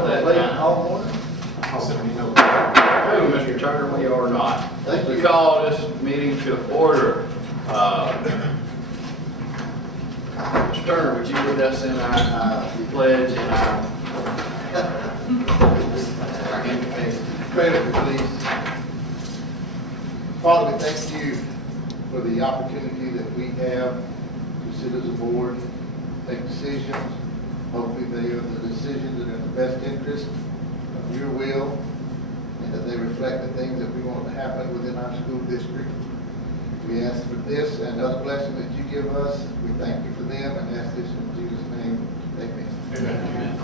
that late time. all morning. I'll send you a note. Oh, Mr. Turner, we are not. Thank you. We call this meeting to order. Mr. Turner, would you lead us in our pledge and our invocation? Credit, please. Father, we thank you for the opportunity that we have to sit as a board, make decisions. Hopefully they are the decisions that are in the best interest of your will, and that they reflect the things that we want to happen within our school district. We ask for this and other blessings that you give us. We thank you for them and ask this in Jesus' name. Amen. Amen.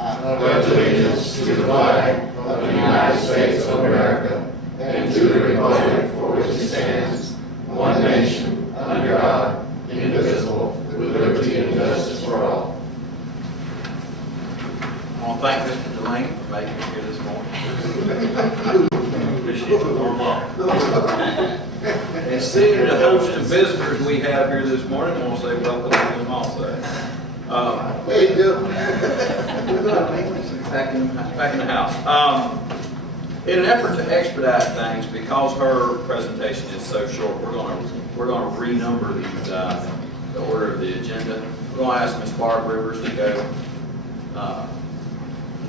I pledge allegiance to the flag of the United States of America and to the republic for which it stands, one nation, under God, indivisible, with liberty and justice for all. I want to thank Mr. Delaney for making it here this morning. Appreciate the warm welcome. And seeing the host of visitors we have here this morning, I want to say welcome to them also. Hey, Bill. Back in the house. In an effort to expedite things, because her presentation is so short, we're going to renumber these, the order of the agenda. We're going to ask Ms. Barb Rivers to go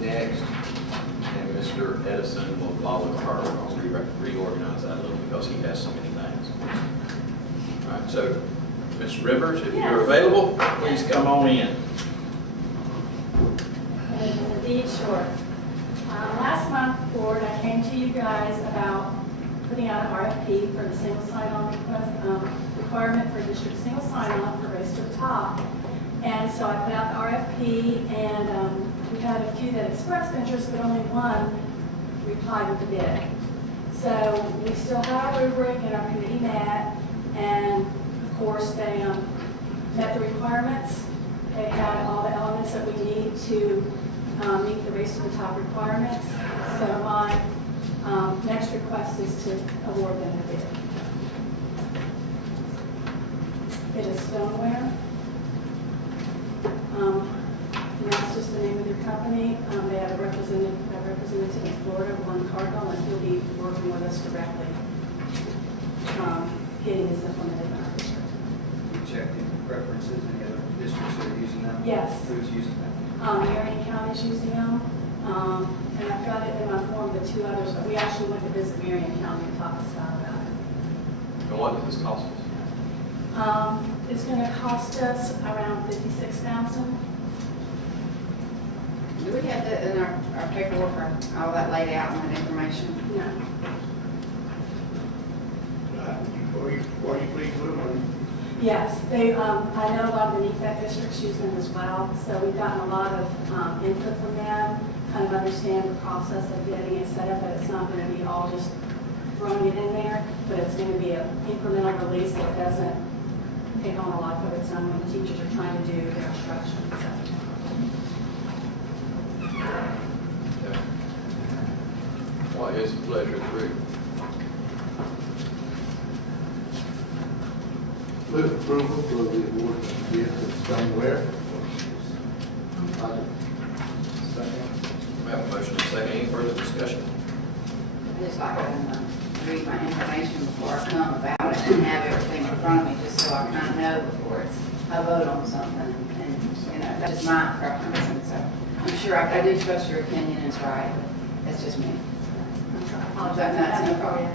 next, and Mr. Edison will follow her. We're going to reorganize that a little because he has so many things. All right, so Ms. Rivers, if you're available, please come on in. It is indeed short. Last month, board, I came to you guys about putting out an RFP for the single sign-on requirement for district single sign-on for Race to the Top. And so I put out the RFP, and we had a few that expressed interest, but only one replied with a bid. So we still have our rubric and our committee met, and of course they met the requirements. They had all the elements that we need to meet the Race to the Top requirements. So my next request is to award them a bid. It is Stoneware. And that's just the name of their company. They have a representative in Florida, Warren Cardinal, and he'll be working with us directly, getting this implemented in our district. You checked in preferences, any other districts that are using them? Yes. Who's using them? Marion County's using them, and I've got it in my form, the two others, but we actually went to visit Marion County and talked to Scott about it. And what does this cost us? It's going to cost us around $56,000. Do we have that in our paperwork, or all that laid out in that information? No. Are you pleased with them? Yes, they, I know a lot of the NEFAC districts use them as well, so we've gotten a lot of input from them, kind of understand the process of getting it set up, but it's not going to be all just throwing it in there, but it's going to be an incremental release that doesn't take on a life of its own when teachers are trying to do their instruction. Okay. What is the pleasure of the group? Move approval for the award of bids of Stoneware. We have a motion and a second. Any further discussion? I just like to read my information before I come about it and have everything in front of me, just so I kind of know before I vote on something. And, you know, that's just my preference, and so I'm sure I do trust your opinion is right, but that's just me. I apologize. That's no problem.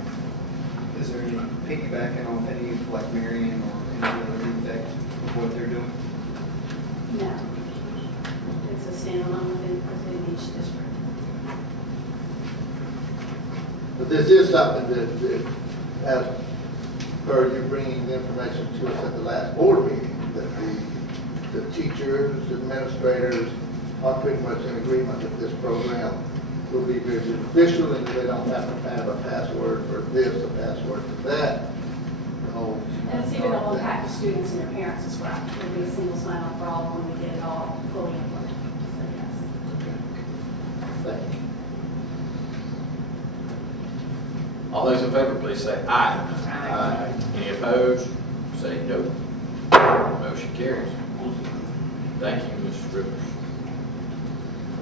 Is there any piggybacking on any, like Marion or any other effect of what they're doing? No. It's a standalone within each district. But this is something that, as per you bringing the information to us at the last board meeting, that the teachers, administrators are pretty much in agreement that this program will be very beneficial, and they don't have to have a password for this, a password for that. And it's even will impact the students and their parents as well. It'll be a single sign-on for all when we get it all fully implemented. So yes. Thank you. All those in favor, please say aye. Aye. Any opposed? Say no. Motion carries. Thank you, Mrs. Rivers.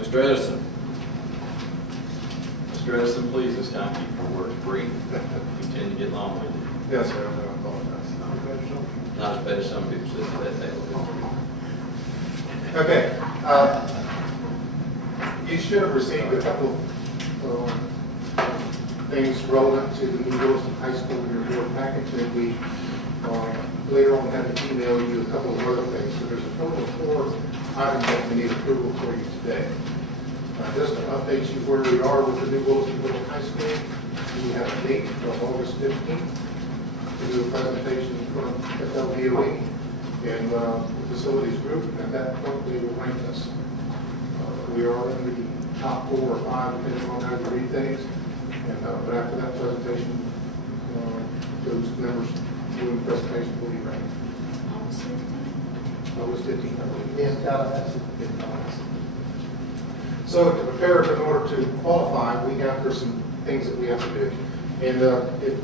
Mr. Edison. Mr. Edison, please, this time keep your words brief. You tend to get long-winded. Yes, sir, I apologize. Not as bad as some people sit at that table. Okay, you should have received a couple of things relevant to the new Williston High School in your board package, and we later on had to email you a couple of other things. So there's a total of 4 items that we need approval for you today. Just to update you where we are with the new Williston Middle High School, we have a date of August 15th to do a presentation in front of FLDOE and the facilities group, and at that point they will rank us. We are in the top 4 or 5, depending on how you read things. And, but after that presentation, those members doing the presentation will be ranked. August 15th, I believe. Yes, Tallahassee. So to prepare in order to qualify, there's some things that we have to do. And if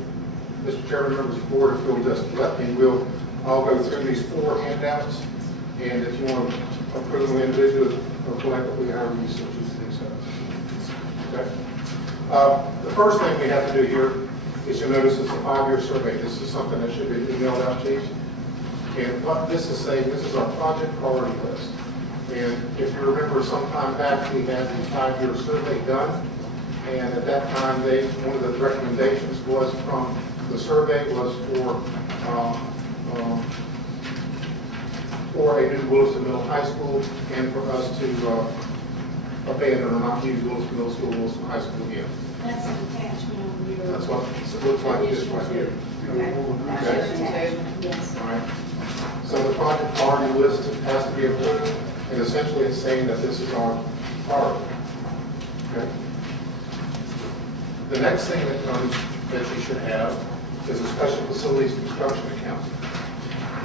Mr. Chairman, members of the board, if you'll just let me, I'll go through these 4 handouts. And if you want to approve them individually or collectively, however you so choose to do so. Okay. The first thing we have to do here is you'll notice it's a 5-year survey. This is something that should be emailed out to you. And what this is saying, this is our project priority list. And if you remember, some time back, we had the 5-year survey done. And at that time, one of the recommendations was from the survey was for a new Williston Middle High School and for us to abandon or not use Williston Middle School, Williston High School again. That's an attachment on your. That's what it looks like this right here. Okay. Yes. All right. So the project priority list has to be approved, and essentially it's saying that this is our priority. Okay. The next thing that you should have is a special facilities construction account.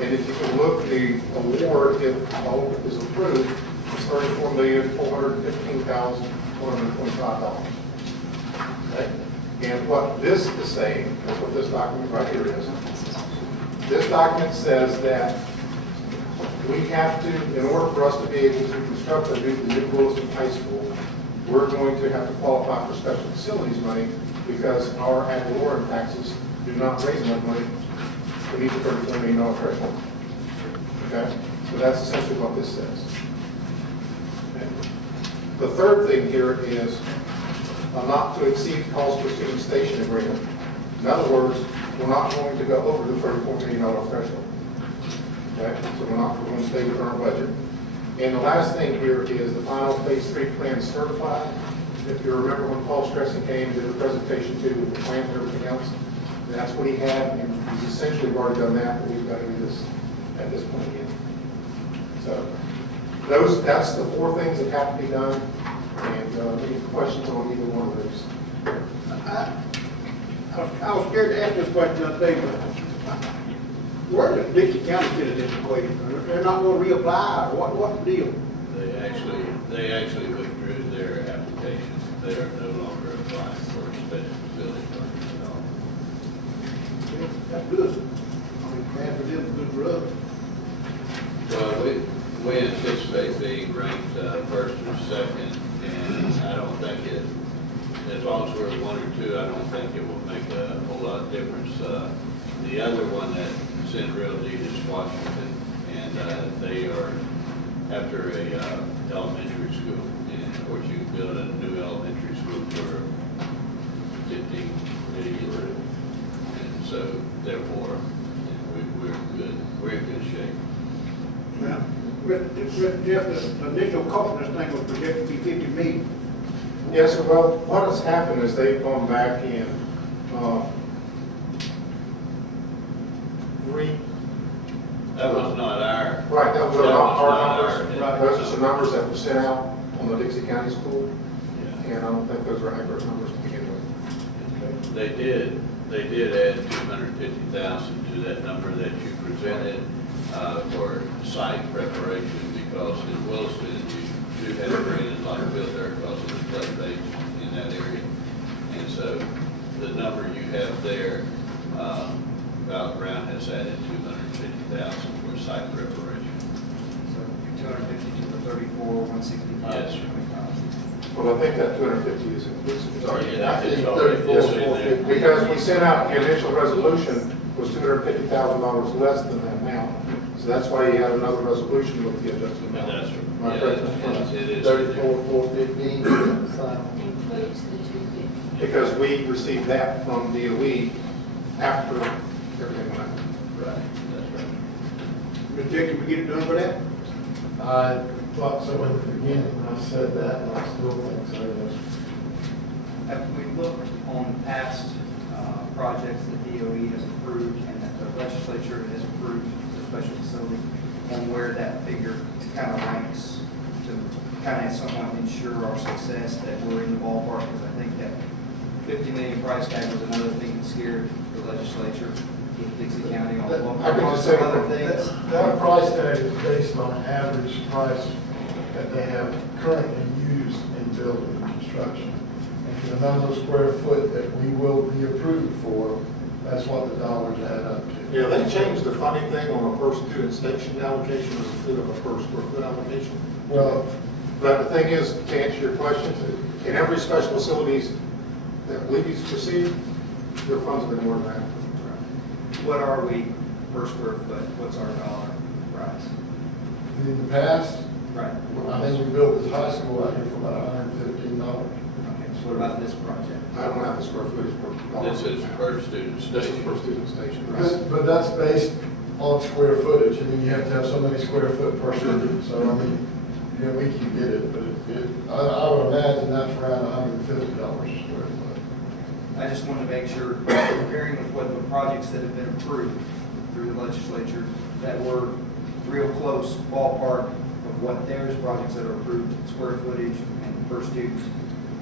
And if you can look, the award, if all is approved, is $34,415,425. Okay? And what this is saying, that's what this document right here is. This document says that we have to, in order for us to be able to construct the new Williston High School, we're going to have to qualify for special facilities money because our ad valorem taxes do not raise enough money to meet the $34 million threshold. Okay? So that's essentially what this says. Okay. The third thing here is a not to exceed cost per student station agreement. In other words, we're not going to go over the $34 million threshold. Okay? So we're going to stay within our budget. And the last thing here is the final phase 3 plan certified. If you remember when Paul Stresson came and did a presentation to the plan and everything else, that's what he had, and he's essentially already done that, but we've got to do this at this point again. So that's the 4 things that have to be done, and any questions on either one of those? I was scared to ask this question the other day, but where does Dixie County fit in this equation? They're not going to reapply, or what's the deal? They actually withdrew their application. They are no longer applying for special facility funding at all. That's good. I mean, bad for them, good for us. Well, we anticipate being ranked first or second, and I don't think as long as we're 1 or 2, I don't think it will make a whole lot of difference. The other one that sent real need is Washington, and they are after a elementary school, and of course you can build a new elementary school for $15 million, and so therefore we're in good shape. Now, Jeff, the initial cost of this thing was projected to be $50 million. Yes, well, what has happened is they've gone back and That was not our. right, that was that our was numbers. not our- Those are some numbers that were sent out on the Dixie County School, Yeah. and I don't think those are accurate numbers to begin with. They did add 250,000 to that number that you presented for site preparation, because in Williston, you do have a drainage like built there because of the flood base in that area. And so the number you have there, Val Brown has added 250,000 for site preparation. So 250 to the 34, 165. Yes, sir. 25. Well, I think that 250 is inclusive. Sorry, I think It's already- 34, it's already there. 450. Because we sent out, the initial resolution was $250,000 less than that amount. So that's why you had another resolution with the adjusted amount. That's, Am I yeah, correct, Mr. President? it is. 34, 415. Includes the 250. Because we received that from DOE after everything went out. Right, that's right. Mr. Dick, can we get it done for that? I thought so in the beginning, I said that, and I still think so, yes. Have we looked on past projects that DOE has approved and that the legislature has approved for special facility, and where that figure kind of ranks to kind of somewhat ensure our success, that we're in the ballpark? Because I think that 50 million price tag was another thing that scared the legislature with Dixie County on I can just say other from- things. That price tag is based on average price that they have currently used in building and construction. And for the number of square foot that we will be approved for, that's what the dollars add up to. Yeah, they changed the funding thing on a per student station allocation instead of a per square foot allocation. Well, But the thing is, to answer your question, in every special facilities that we've received, their funds have been more than that. What are we per square foot? What's our dollar price? in the past, Right. I think we built this high school out here for about $115. Okay, so what about this project? I don't have the square footage per dollar. This is per student This is station. per student station. But that's based on square footage. I mean, you have to have so many square foot per student. So, I mean, yeah, we can get it, but I would imagine that's around $150 a square foot. I just want to make sure, comparing with what the projects that have been approved through the legislature, that we're real close ballpark of what there's projects that are approved, square footage and per student,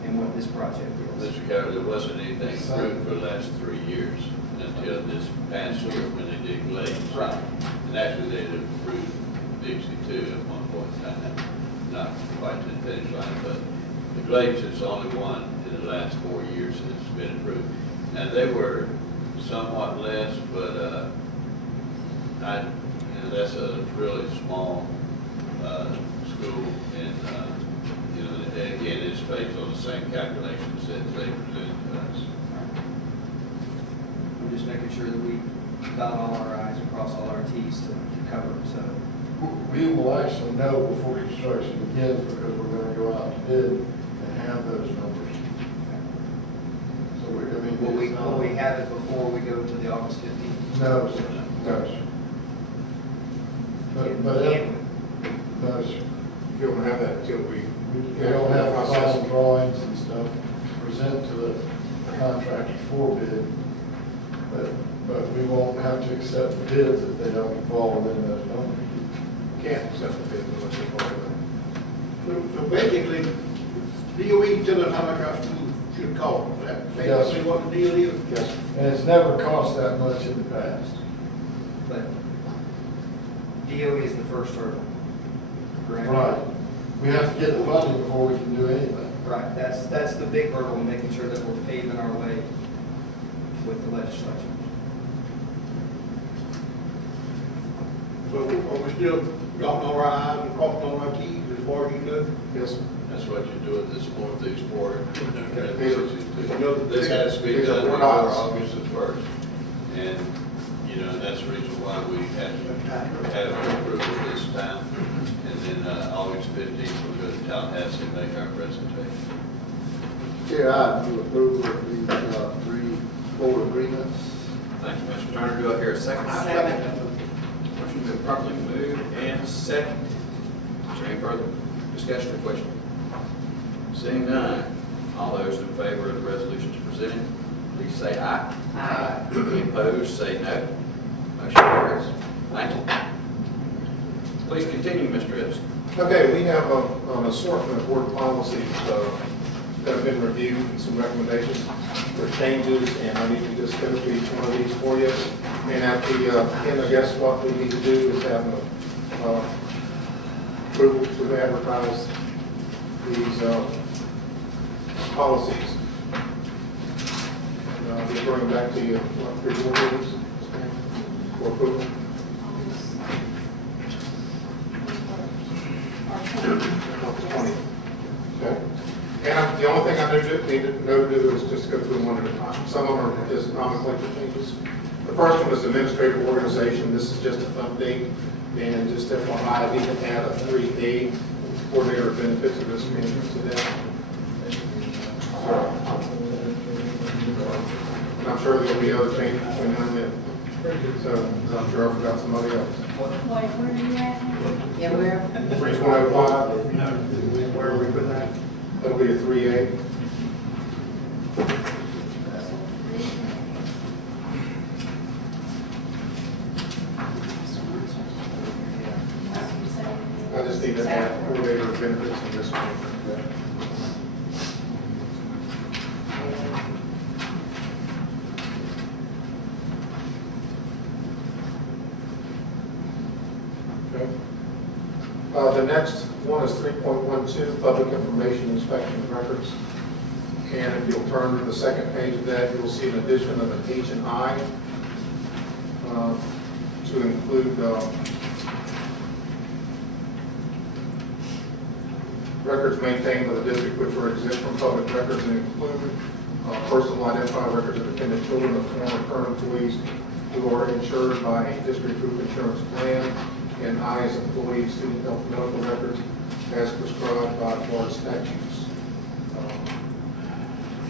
and what this project is. Mr. Carroll, there wasn't anything approved for the last 3 years until this past year when they did Glades. Right. And actually, they had approved Dixie too at one point in time, not quite to the finish line, but the Glades is the only one in the last 4 years that's been approved. And they were somewhat less, but, that's a really small, school and, and again, it's based on the same calculations that they presented to us. I'm just making sure that we dot all our i's and cross all our t's to cover, so. We will actually know before construction begins because we're going to go out to bid and have those numbers. So we're going to be. Will we have it before we go to the August 15th? No, sir. No, sir. But no, sir. You don't have that until we. We don't have the final drawings and stuff to present to the contractors for bid. But we won't have to accept the bids if they don't fall within those numbers. Can't accept the bid unless they follow that. So basically, DOE tell us how much our school should cost. That basically what the deal is. Yes. And it's never cost that much in the past. But DOE is the first hurdle, correct? Right. We have to get the funding before we can do anything. Right, that's the big hurdle in making sure that we're paving our way with the legislature. So are we still dotting all our i's and crossing all our t's as far as you know? Yes. That's what you do at this Northeast Board. Okay. This has to be These are done four before dots. August the 1st. And, that's the reason why we have to have approval this time. And then, August 15th, we'll go to Tallahassee and make our presentation. Chair, I move approval of these three board agreements. Thank you, Mr. Turner. Do I hear a second? Motion been properly moved and second. Is there any further discussion or question? Seeing none, all those in favor of the resolutions presented, please say aye. Aye. Any opposed, say no. Motion carries. Thank you. Please continue, Mr. Evans. Okay, we have an assortment of board policies that have been reviewed and some recommendations for changes, and I need to just go through each one of these for you. And at the end, I guess what we need to do is have an approval to advertise these policies. And I'll be bringing back to you, what, 3 more meetings for approval? Our 20. Okay. And the only thing I need to know to do is just go through them one at a time. Some of them are just nomenclature changes. The first one is administrative organization. This is just an update. And just FYI, I need to add a 3A, coordinator of benefits and risk management to that. And I'm sure there'll be other changes between now and then. So I'm sure I forgot somebody else. Wait, where are you at? Yeah, we're, 3.05, where are we putting that? That'll be a 3A. I just need to add coordinator of benefits and risk management to that. Okay. The next one is 3.12, public information inspection records. And if you'll turn to the second page of that, you'll see an addition of an H and I to include records maintained by the district which are exempt from public records and include personal identified records of dependent children of former or current employees who are insured by a district group insurance plan, and I as employee student health medical records as prescribed by Florida statutes.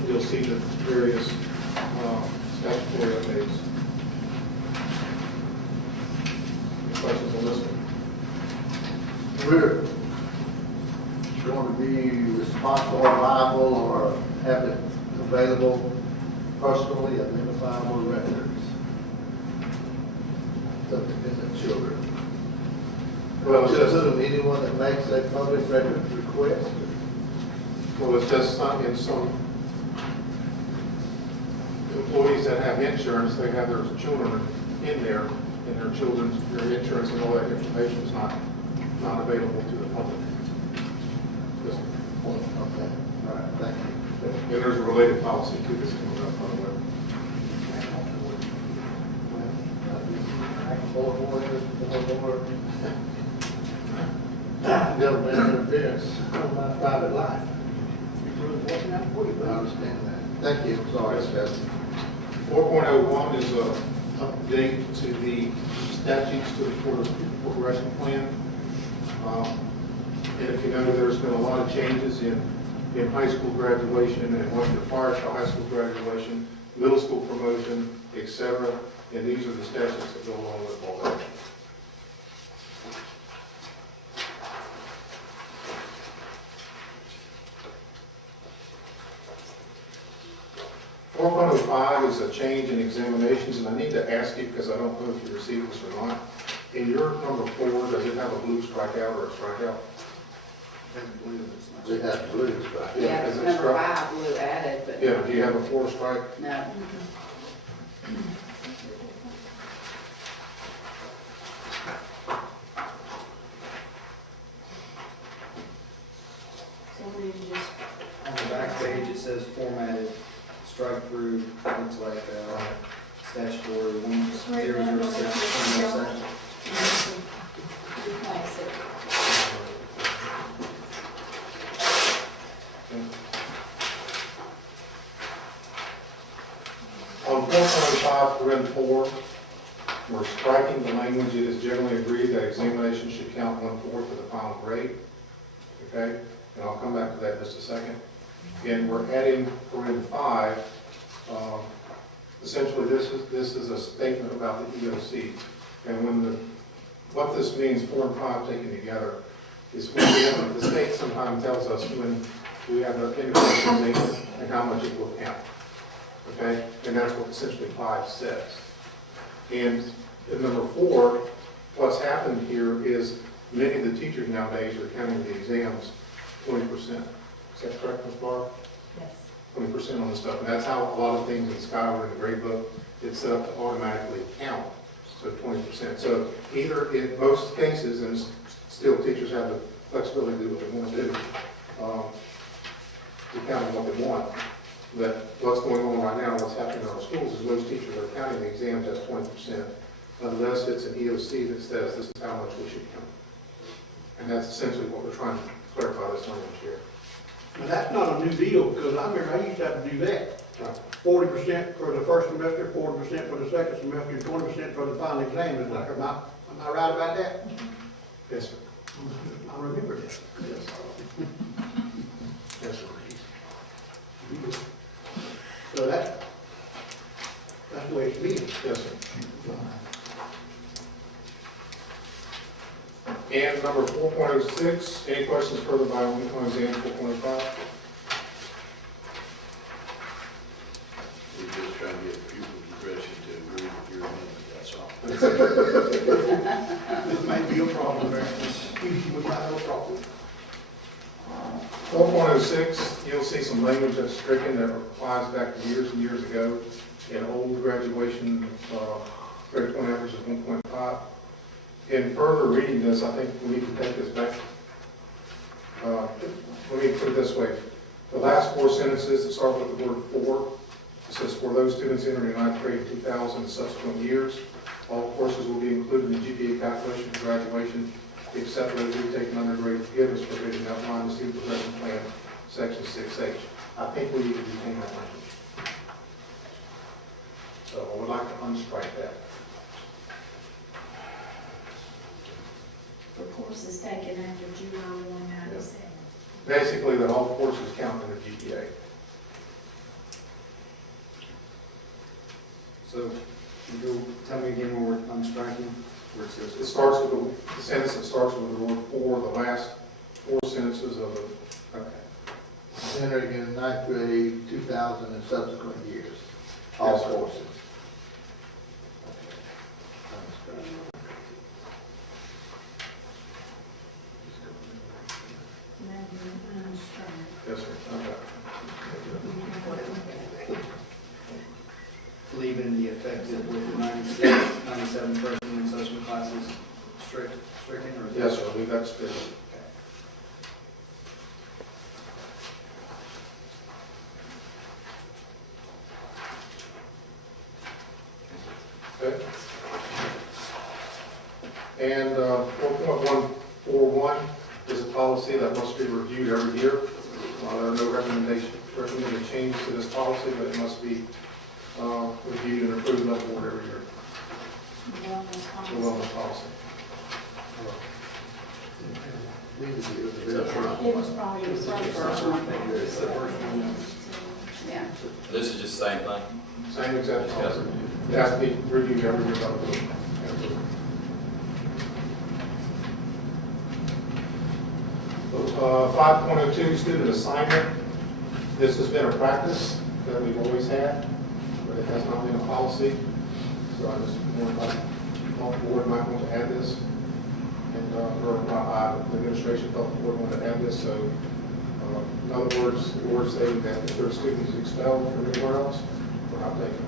You'll see the various statutory updates. Any questions on this one? We're going to be responsible or liable or have it available personally identifiable records of dependent children. Well, it's just, Anyone that makes a public record request. well, it's just in some employees that have insurance, they have their children in there, and their children's, their insurance and all that information is not available to the public. Just- Okay, all right, thank you. And there's a related policy too that's coming up, by the way. More government interference in my private life. I understand that. Thank you, sorry, Scott. 4.01 is a update to the statutes to the Florida Progression Plan. And if you know, there's been a lot of changes in high school graduation and what's required for high school graduation, middle school promotion, etc. And these are the statutes that go along with all that. .05 is a change in examinations, and I need to ask you, because I don't know if you received this or not. In your number 4, does it have a blue strikeout or a strikeout? We have blues, right? yeah, is it's it number struck? 5 blue added, but. Yeah, do you have a 4 strike? No. So we need to just, On the back page, it says formatted, strike through, looks like statutory 1006. replace it. On 4.05, print 4, we're striking the language, it is generally agreed that examination should count 1/4 of the final grade. Okay, and I'll come back to that in just a second. And we're adding print 5, essentially this is a statement about the EOC. And what this means, 4 and 5 taken together, is when the state sometimes tells us when we have an independent exam and how much it will count. Okay, and that's what essentially 5 says. And in number 4, what's happened here is many of the teachers nowadays are counting the exams 20%. Is that correct, Ms. Barr? Yes. 20% on the stuff, and that's how a lot of things in Skyward and the grade book, it's set up to automatically count, so 20%. So either in most cases, and still teachers have the flexibility to do what they want to do, to count on what they want, that what's going on right now, what's happening in our schools is most teachers are counting the exams as 20%, unless it's an EOC that says this is how much we should count. And that's essentially what we're trying to clarify this language here. Now, that's not a new deal, because I remember I used to have to do that. Right. 40% for the first semester, 40% for the second semester, and 20% for the final exam. Am I right about that? Yes, sir. I remember that. Yes, sir. Yes, sir. So that's the way it's been. Yes, sir. And number 4.06, any questions further by on exam 4.5? We're just trying to get pupils' aggression to agree with your amendment, that's all. This may be a problem there. We might have a problem. 4.06, you'll see some language that's stricken that applies back to years and years ago. In old graduation, grade point average is 1.5. In further reading this, I think we need to take this back. Let me put it this way. The last four sentences that start with the word for, it says, for those students entering ninth grade in 2000 and subsequent years, all courses will be included in GPA calculation for graduation, except those who take an undergrad forgiveness provision outlined in the student progression plan, section 6H. I think we need to retain that language. So I would like to unstrike that. For courses taken after July 197. Basically, that all courses count in the GPA. So, you'll tell me again where we're unstriking, where it says. It starts with the sentence that starts with the word for, the last four sentences of the, Okay. entering in ninth grade, 2000 and subsequent years, all Yes, sir. courses. Yes, sir. Okay. Leaving the effective with the 96, 97 freshman and subsequent classes stricken, or? is that- Yes, sir, I believe that's good. Okay. And 4.141 is a policy that must be reviewed every year. There are no recommended changes to this policy, but it must be reviewed and approved by the board every year. The wellness policy. It was probably the first one. It's the first one. Yeah. This is just the same thing? Same exact policy. It has to be reviewed every year by the board. Absolutely. 5.02, student assignment. This has been a practice that we've always had, but it has not been a policy. So I just want the board might want to add this. And the administration felt the board wanted to add this. So in other words, the board saying that if their student is expelled from anywhere else, we're not taking them.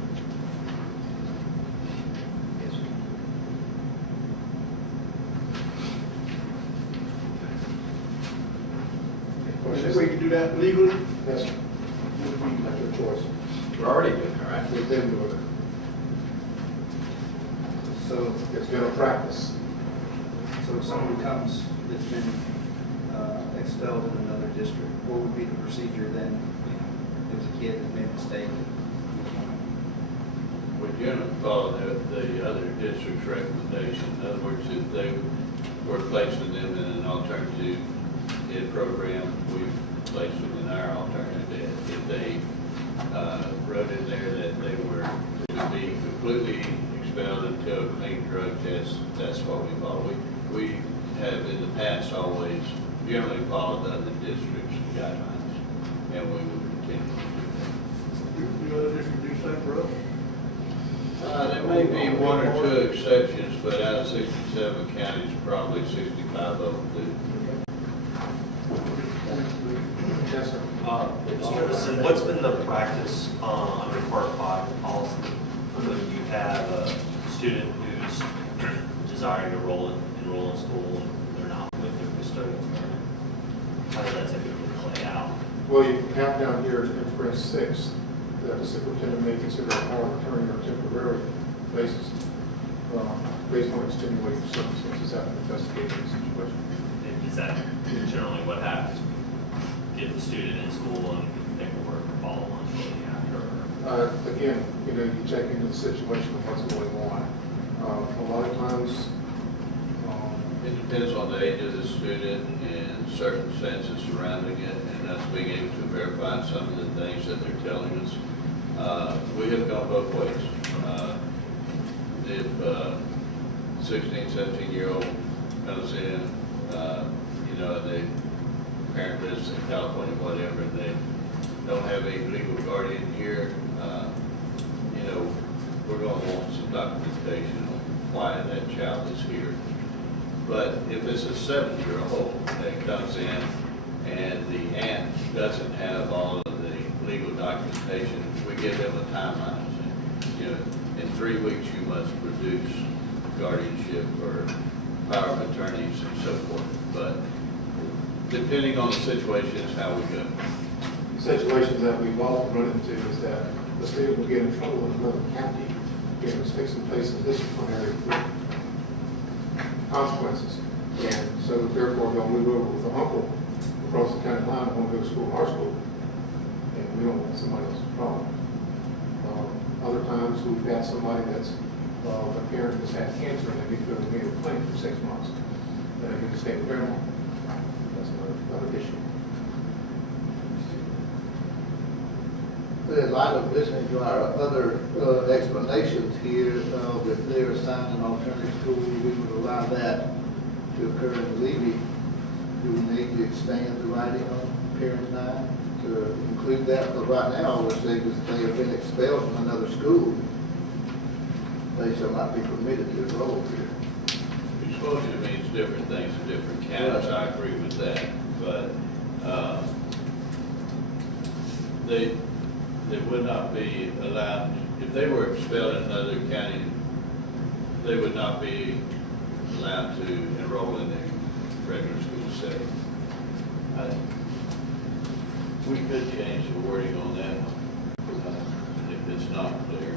We can do that legally. Yes, sir. That's your choice. We're already doing it, right? We've been doing it. So, It's been a practice. so if someone comes that's been expelled in another district, what would be the procedure then? If there's a kid that made a mistake? We generally follow the other district's recommendation. In other words, if they were placing them in an alternative ed program, we placed them in our alternative ed. If they wrote in there that they were to be completely expelled until a clean drug test, that's what we follow. We have in the past always generally followed the other district's guidelines, and we will continue to do that. The other district do the same for us. There may be one or two exceptions, but out of 67 counties, probably 65 of them do. Yes, sir. Mr. Anderson, what's been the practice under Part 5 policy when you have a student who's desiring to enroll in school and they're not with their custodial parent? How does that typically play out? Well, you have down here in print 6 that the superintendent may consider a power of attorney or temporary basis based on extenuating circumstances after investigating the situation. Is that generally what happens? get the student in school and paperwork or follow on shortly after? Again, you check into the situation of what's going on. A lot of times, It depends on the age of the student and circumstances surrounding it, and us being able to verify some of the things that they're telling us. We have gone both ways. If 16, 17-year-old comes in, they parent lives in California, whatever, and they don't have a legal guardian here, we're going to want some documentation on why that child is here. But if it's a 7-year-old that comes in and the aunt doesn't have all of the legal documentation, we give them a timeline. In 3 weeks you must produce guardianship or power of attorneys and so forth. But depending on the situation is how we go. situations that we've often run into is that the student will get in trouble in another county, it's fixing places disciplinary consequences. And so therefore they'll move over with an uncle across the county line and want to go to school in our school. And we don't want somebody else's problem. Other times we've got somebody that's, a parent that's had cancer and they need to go to the Mayo Clinic for 6 months. And they need to stay with grandma. That's another issue. In light of listening to our other explanations here, if they're assigned an alternative school, we would allow that to occur in Levy. Do we need to expand the writing on parent 9 to include that? But right now, we're saying that they have been expelled from another school, they shall not be permitted to enroll here. Exposure means different things in different counties, I agree with that, but, they would not be allowed, if they were expelled in another county, they would not be allowed to enroll in their regular school setting. We could change the wording on that, if it's not clear.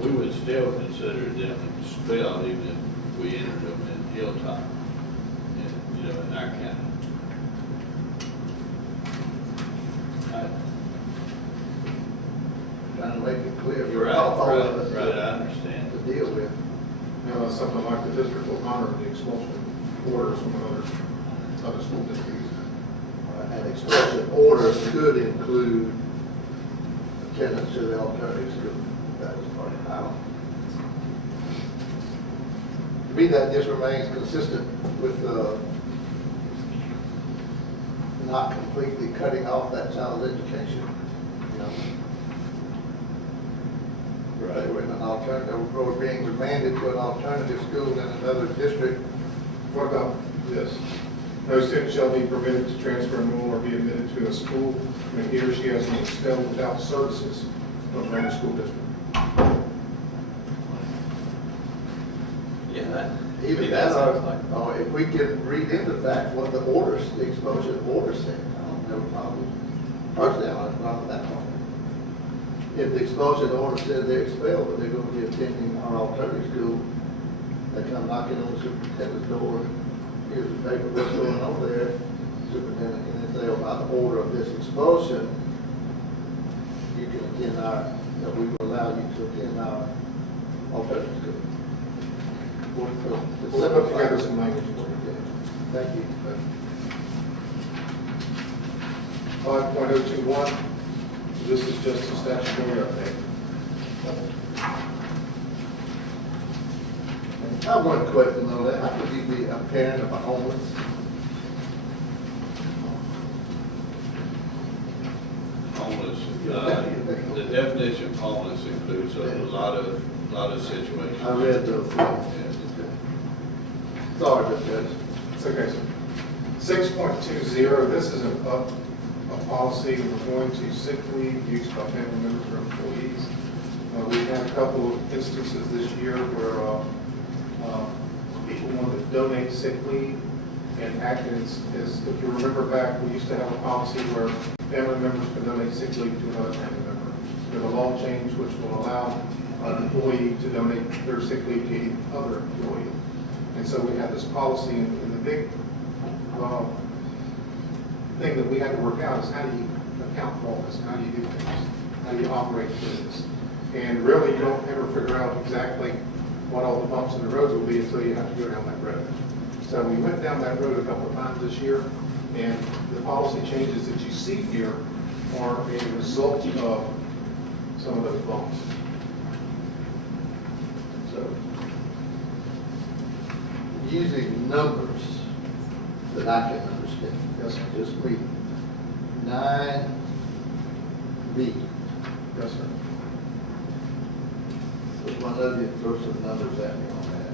We would still consider them expelled even if we entered them in Hilltop, in our county. Trying to make it clear You're for right, all of us right, I understand. to deal with. Something like the district will honor the expulsion orders from other school districts. And expulsion orders could include attendance to the alternative school. That was part of how. To me, that just remains consistent with not completely cutting off that child's education. They were in an alternative, or being remanded to an alternative school in another district. What about this? No student shall be permitted to transfer, enroll, or be admitted to a school when he or she has been expelled without services from the school district. Yeah. Even that, or if we can read into that what the orders, the expulsion order said, I don't have a problem. Personally, I don't have a problem with that one. If the expulsion order said they're expelled, but they're going to be attending our alternative school, they come knocking on the superintendent's door, here's the paper, what's going on there, superintendent can then say, oh, by the order of this expulsion, you can attend we will allow you to attend our alternative school. We'll put together some language for you. Thank you. 5.021, this is just a statutory update. I have one question on that. How could you be a parent of a homeless? Homeless, the definition of homeless includes a lot of situations. I read those. Yes. Sorry, Mr. Judge. It's okay, sir. 6.20, this is a policy referring to sick leave used by family members or employees. We've had a couple of instances this year where people wanted to donate sick leave, and Atkins is, if you remember back, we used to have a policy where family members could donate sick leave to another family member. There's a law change which will allow an employee to donate their sick leave to any other employee. And so we had this policy, and the big thing that we had to work out is how do you account for all this? How do you do things? How do you operate the business? And really, you don't ever figure out exactly what all the bumps in the roads will be until you have to go down that road. So we went down that road a couple of times this year, and the policy changes that you see here are a result of some of those bumps. So, using numbers that I can understand, Yes, sir. just read 9B. Yes, sir. Just one of you throw some numbers at me on that.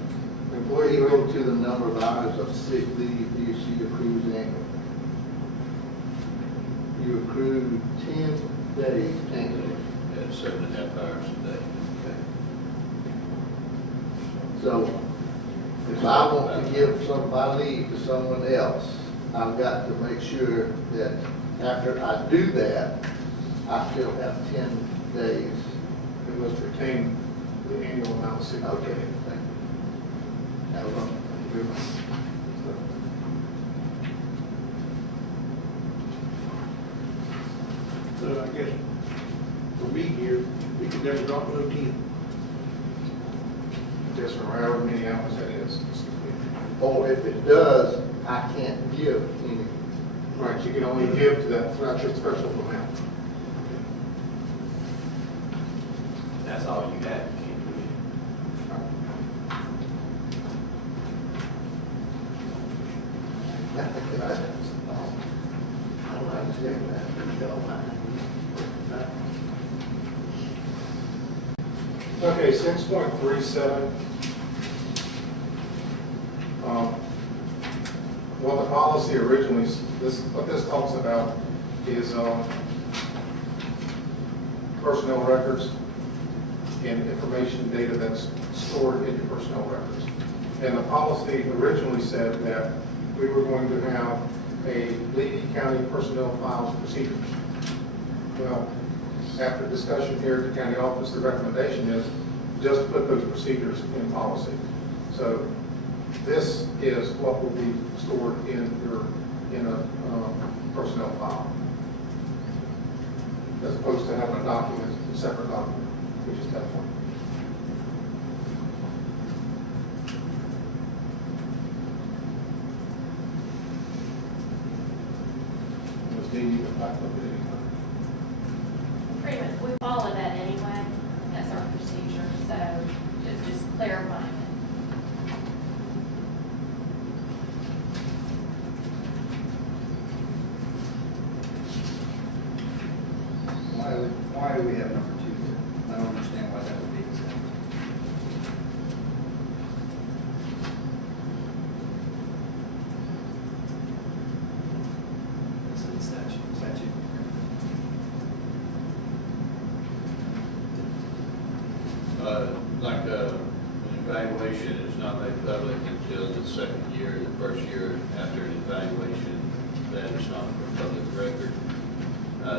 Employee Equal to the number of hours of sick leave he or she accrues annually. You accrue 10 days annually. At 7.5 hours a day. So, if I want to give some of my leave to someone else, I've got to make sure that after I do that, I still have 10 days. It must retain the annual amount of sick leave. Okay, thank you. Have a thank you very much. So I guess for me here, we could never drop below 10. Yes, sir, however many hours that is. Or if it does, I can't give any. Right, you can only give to that, that's your threshold amount. That's all you have, you can't do I don't understand that. You don't mind. Okay, 6.37. Well, the policy originally, what this talks about is personnel records and information data that's stored in your personnel records. And the policy originally said that we were going to have a Lee County personnel files procedures. Well, after discussion here at the county office, the recommendation is just put those procedures in policy. So this is what will be stored in a personnel file, as opposed to having a document, a separate document. We just have one. Ms. Dean, you can back up at any time. Pretty much, we follow that anyway, that's our procedure, so just clarifying it. Why do we have number 2 there? I don't understand why that would be exempt. It's in the statute. Like, an evaluation is not made public until the second year, the first year after an evaluation, that is not for public record.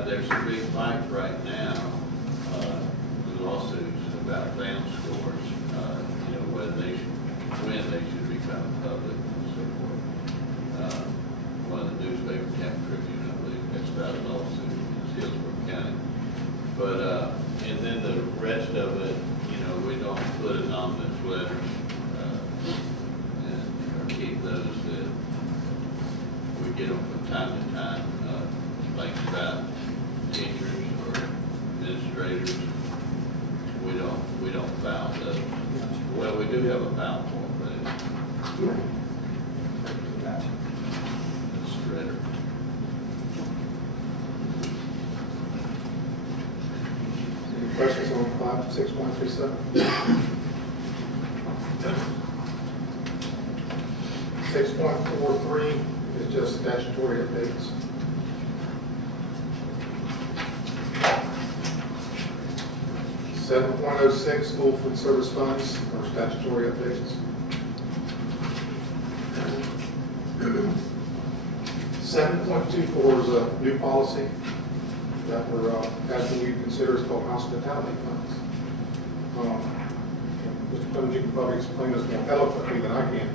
There's a big fight right now, with lawsuits about band scores, whether when they should become public and so forth. One of the newspaper Camp Tribune, I believe, has about a lawsuit in Hillsborough County. But, and then the rest of it, we don't put anonymous letters, and keep those that we get them from time to time, things about teachers or administrators. We don't file those. Well, we do have a file form, but it's shredder. Any questions on 6.37? 6.43 is just statutory updates. 7.06, school food service funds, or statutory updates. 7.24 is a new policy that we're asking you to consider. It's called hospitality funds. Mr. Clemens, you can probably explain this more eloquently than I can,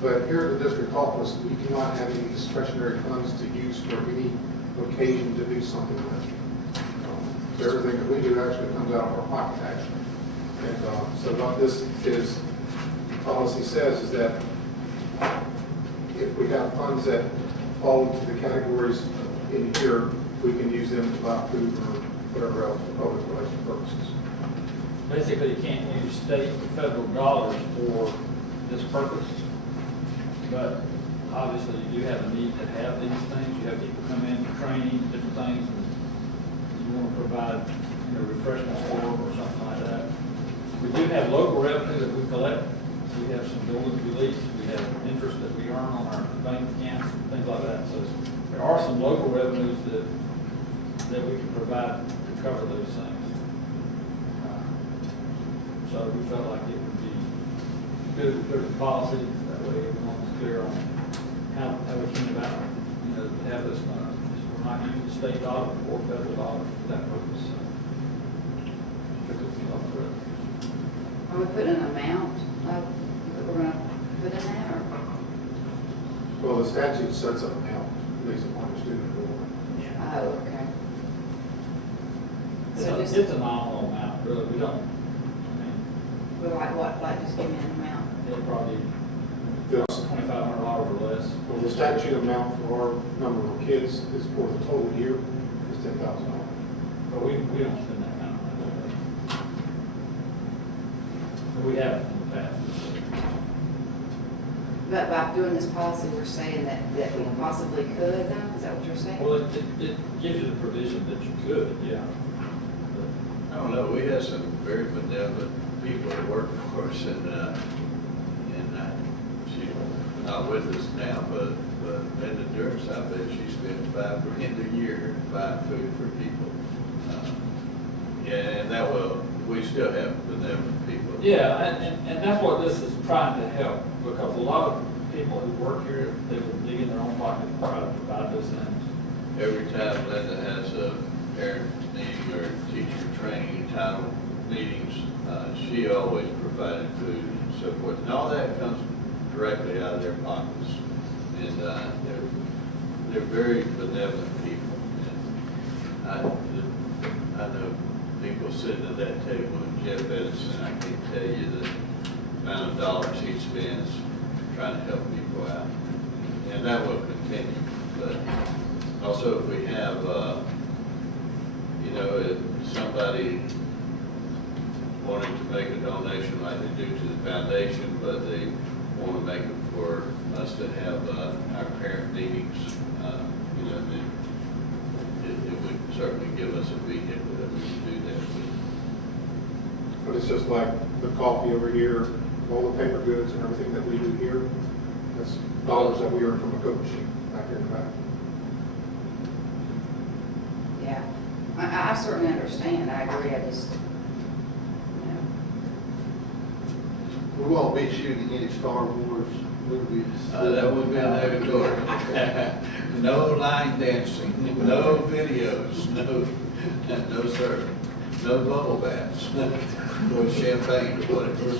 but here at the district office, we do not have any discretionary funds to use for any occasion to do something with. So everything that we do actually comes out of our pocket, actually. And so what this is, policy says is that if we have funds that fall into the categories in here, we can use them to buy food or whatever else for public relations purposes. Basically, you can't use state or federal dollars for this purpose, but obviously you do have a need to have these things. You have people come in for training, different things, and you want to provide, refreshments for them or something like that. We do have local revenue that we collect. We have some buildings we lease. We have interest that we earn on our bank accounts and things like that. So there are some local revenues that we can provide to cover those things. So we felt like it would be good to put the policy, that way everyone's clear on how we came about, to have this funds. We're not using state dollar or federal dollar for that purpose. Are we putting an amount that we're gonna put in there, or? Well, the statute sets up an amount based upon the student enrollment. Oh, okay. So just, It's a nominal amount, really. We don't, well, like what, just give me an amount? it'll probably Yes. $2,500 or less. Well, the statute amount for our number of kids is for the total year is $10,000. But we don't spend that kind of money. But we haven't in the past. But by doing this policy, we're saying that we possibly could, though? Is that what you're saying? Well, it gives you the provision that you could, yeah. I don't know, we have some very benevolent people that work for us, and she's not with us now, but Linda Durst, I bet she spends $5,000 a year buying food for people. Yeah, and that will, we still have benevolent people. Yeah, and that's what this is trying to help, because a lot of people who work here, they will dig in their own pocket to try to provide those things. Every time Linda has a parent meeting or teacher training title meetings, she always provided food and so forth. And all that comes directly out of their pockets. And they're very benevolent people. And I know people sitting at that table, and Jeff Edison, I can't tell you the amount of dollars he spends trying to help people out. And that will continue. But also if we have, if somebody wanting to make a donation like they do to the foundation, but they want to make it for us to have our parent meetings, it would certainly give us a vehicle that we can do that with. But it's just like the coffee over here, all the paper goods and everything that we do here, that's dollars that we earn from a Coke machine back here in the back. Yeah, I certainly understand, I agree, I just, We won't be shooting any Star Wars movies. That would be an door. No line dancing, no videos, no sir, no bubble baths, no champagne or whatever.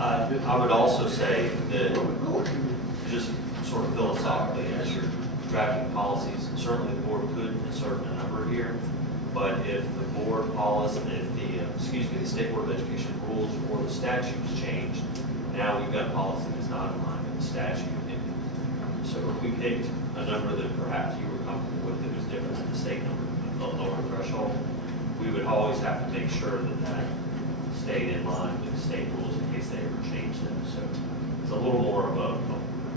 I would also say that just sort of philosophically, as you're drafting policies, certainly the board could insert a number here, but if the board policy, if the State Board of Education rules or the statutes changed, now we've got a policy that's not in line with the statute. And so if we picked a number that perhaps you were comfortable with that was different than the state number, a lower threshold, we would always have to make sure that that stayed in line with the state rules in case they ever changed them. So it's a little more of a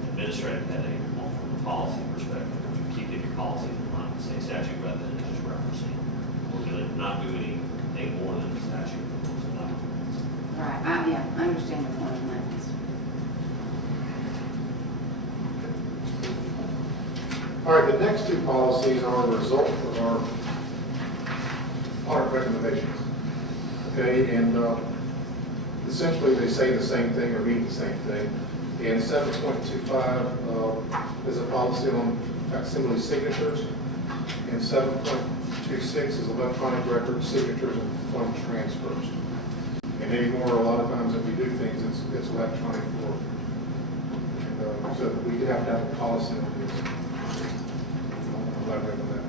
administrative headache from a policy perspective. You keep your policies in line with the state statute rather than just referencing. We're going to not do anything more than the statute. right, I understand the point of that. All right, the next two policies are a result of our audit recommendations. Okay, and essentially they say the same thing or mean the same thing. And 7.25 is a policy on facsimile signatures, and 7.25 626 is electronic records, signatures, and fund transfers. And anymore, a lot of times if we do things, it's electronic for, and, so we do have to have a policy on this. I'll elaborate on that.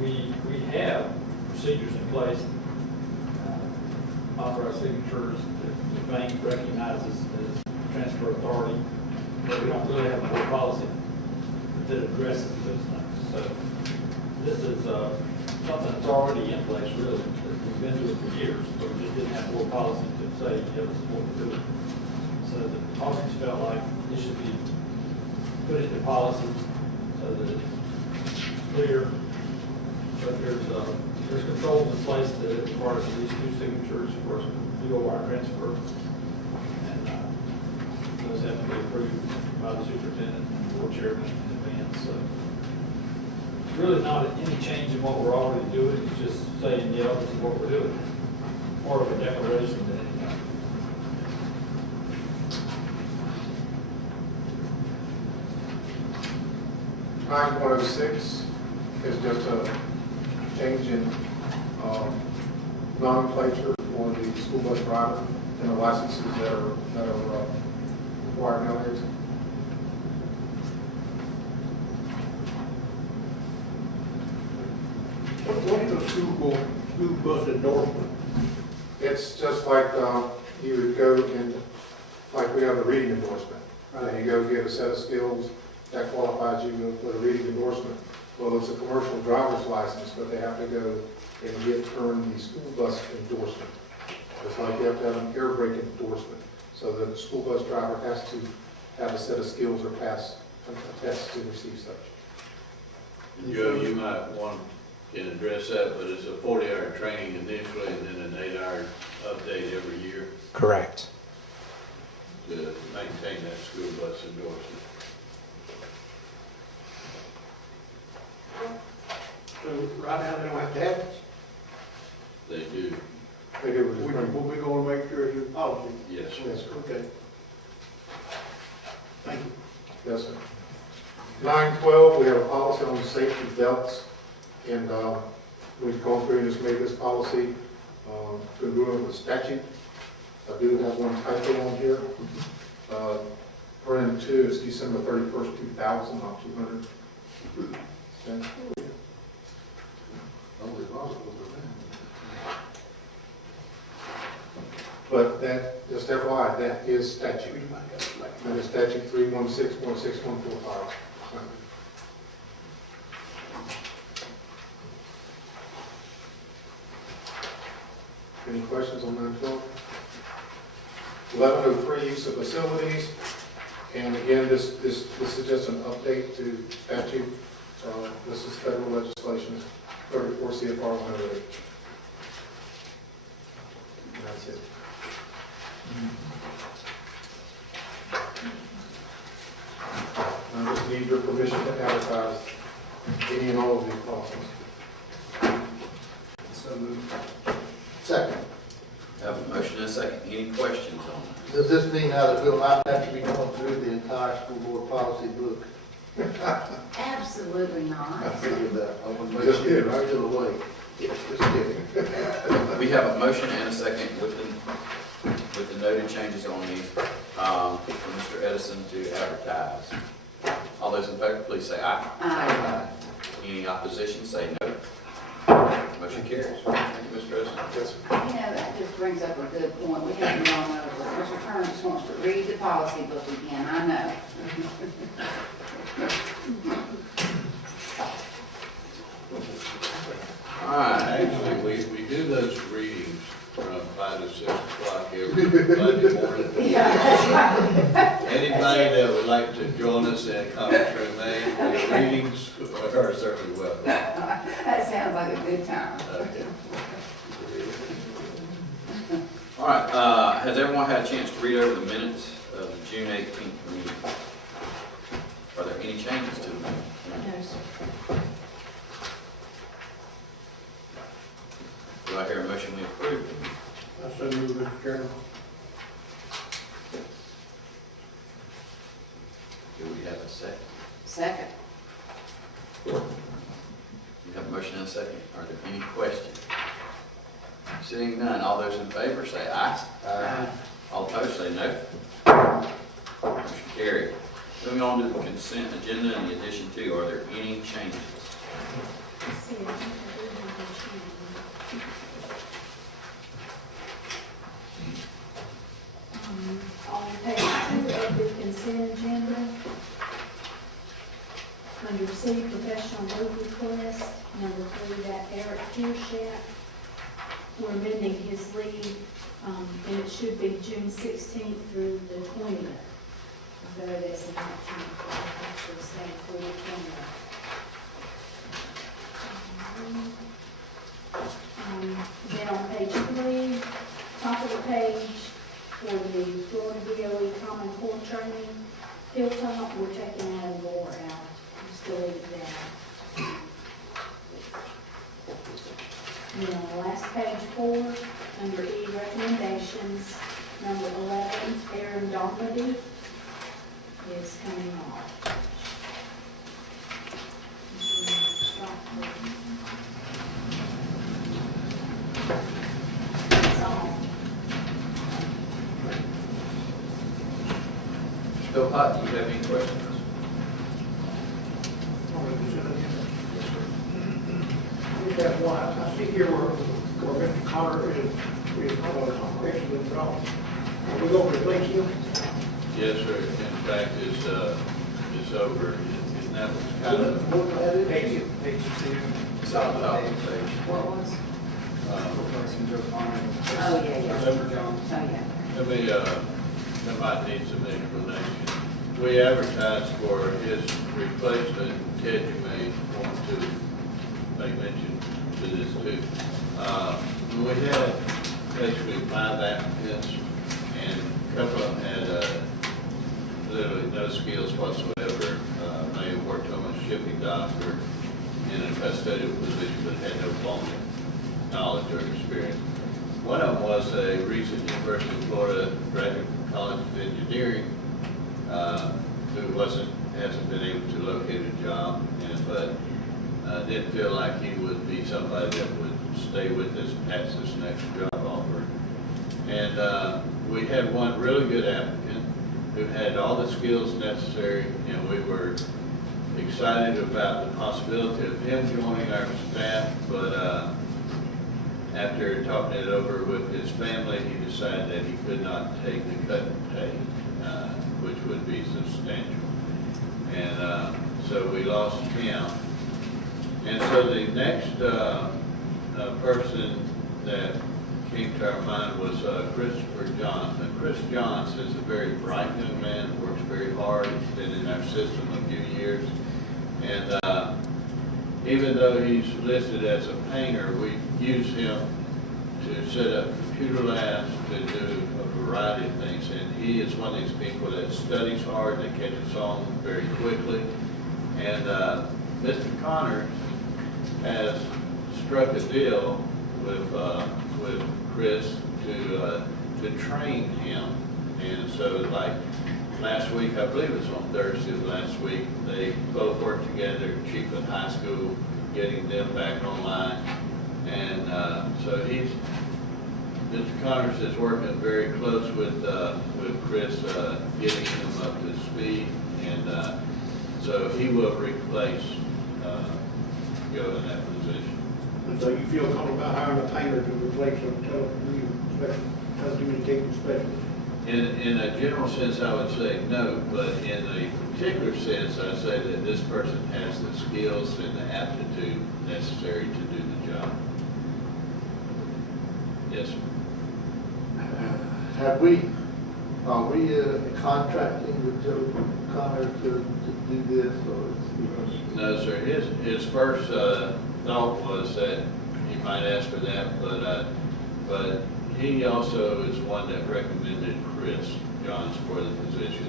We have procedures in place, authorized signatures that the bank recognizes as transfer authority, but we don't really have a board policy that addresses those things. So this is something that's already in place, really, that we've been doing for years, but we just didn't have board policy to say, yeah, this is what we're doing. So the Hawkins felt like it should be put into policy so that it's clear. But there's controls in place that requires at least 2 signatures for us to do a wire transfer. And those have to be approved by the superintendent and board chairman in advance. So it's really not any change in what we're already doing. It's just saying, yeah, this is what we're doing. More of a declaration than anything. Nine point oh six is just a change in nomenclature for the school bus driver and the licenses that are required nowadays. What is a school bus endorsement? It's just like you would go and, like we have a reading endorsement. And you go get a set of skills that qualifies you for the reading endorsement. Well, it's a commercial driver's license, but they have to go and earn the school bus endorsement. It's like you have to have an air brake endorsement. So the school bus driver has to have a set of skills or pass a test to receive such. Joe, you might can address that, but it's a 40-hour training initially and then an 8-hour update every year Correct. to maintain that school bus endorsement. So right now, they don't have to have it. They do, They do with the We're training. going to make sure it's in policy. yes. Yes, sir. Okay. Thank you. Yes, sir. 912, we have a policy on safety belts, and we've gone through and just made this policy congruent with statute. I do have one typo on here. Paren 2 is December 31st, 2000, not 200. Okay. But that, just FYI, that is statute. That is statute 316.6145. Any questions on 912? 1103, use of facilities. And again, this is just an update to statute. This is federal legislation, 34 CFR 108. And that's it. I just need your permission to advertise any and all of these policies. So moved. Second, Have a motion and a second. Any questions on does this mean now that we'll not have to be going through the entire school board policy book? Absolutely I not. figured that. I want to make Just sure kidding, you're right? still awake. Yes, just kidding. that? We have a motion and a second with the noted changes on these, for Mr. Edison to advertise. All those in favor, please say aye. Aye. Any opposition, say no. Motion carries. Thank you, Mr. Edison. Yes, sir. You know, that just brings up a good point. We haven't gone over it. Mr. Turner just wants to read the policy book again, I know. All right. Actually, we do those readings from 5 to 6 o'clock every Monday morning. Yeah, that's right. Anybody that would like to join us in conference room A, the readings are certainly welcome. That sounds like a good time. Okay. All right, has everyone had a chance to read over the minutes of the June 18th meeting? Are there any changes to the minutes? Do I hear a motion we approve? I so moved, Mr. Chairman. Do we have a second? Second. You have a motion Seeing none, all those in favor say aye. Aye. All opposed say no. Motion carried. Moving on to the consent agenda in addition to, are there any changes? Let's see, I think I do have a change. On page 2 of the consent agenda, under C, professional leave request, number 3, that Eric Piershat, we're amending his leave, and it should be June 16th through the 20th. Though there's a 19th, it actually stands for the 20th. Then on page 3, top of the page, for the Florida DOE Common Core Training, Hilltop, we're taking out more out, just delete that. And then on the last page 4, under E, recommendations, number 11, Aaron Darmody is coming off. That's all. Bill Hott, do you have any questions? That's why I see here where Mr. Connor is actually wrong. We're going to replace him. Yes, sir. In fact, it's over. And that was kind of, Page 2. Top of the page. What was? Replacing Joe Connor. Oh, yeah. Over John. Oh, yeah. let me, that might need some explanation. We advertised for his replacement. Ted, you may want to make mention to this too. We had basically 5 applicants, and a couple of them had literally no skills whatsoever. They had worked on a shipping dock or in a custodial position, but had no plumbing knowledge or experience. One of them was a recent University of Florida graduate from College of Engineering, who hasn't been able to locate a job, but didn't feel like he would be somebody that would stay with us past this next job offer. And we had one really good applicant who had all the skills necessary, and we were excited about the possibility of him joining our staff, but after talking it over with his family, he decided that he could not take the cut in pay, which would be substantial. And so we lost him. And so the next person that came to our mind was Christopher Johns. And Chris Johns is a very bright young man, works very hard. He's been in our system a few years. And even though he's listed as a painter, we use him to set up computer labs, to do a variety of things. And he is one of these people that studies hard, that catches on very quickly. And Mr. Connor has struck a deal with Chris to train him. And so like last week, I believe it was on Thursday of last week, they both worked together, Chiefland High School, getting them back online. And so Mr. Connors is working very close with Chris, getting him up to speed. And so he will replace Joe in that position. And so you feel comfortable about hiring a painter to replace a telecommunications specialist? In a general sense, I would say no, but in a particular sense, I say that this person has the skills and the aptitude necessary to do the job. Yes, sir. Are we contracting with Joe Connor to do this, or is he? No, sir. His first thought was that he might ask for that, but he also is one that recommended Chris Johns for the position,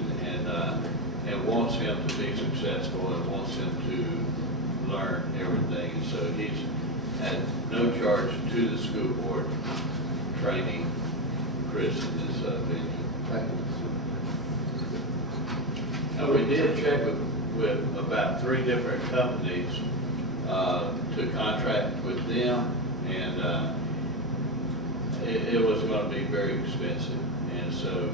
and wants him to be successful and wants him to learn everything. And so he's at no charge to the school board training Chris in this venue. Thank you. Now, we did check with about 3 different companies to contract with them, and it was gonna be very expensive. And so,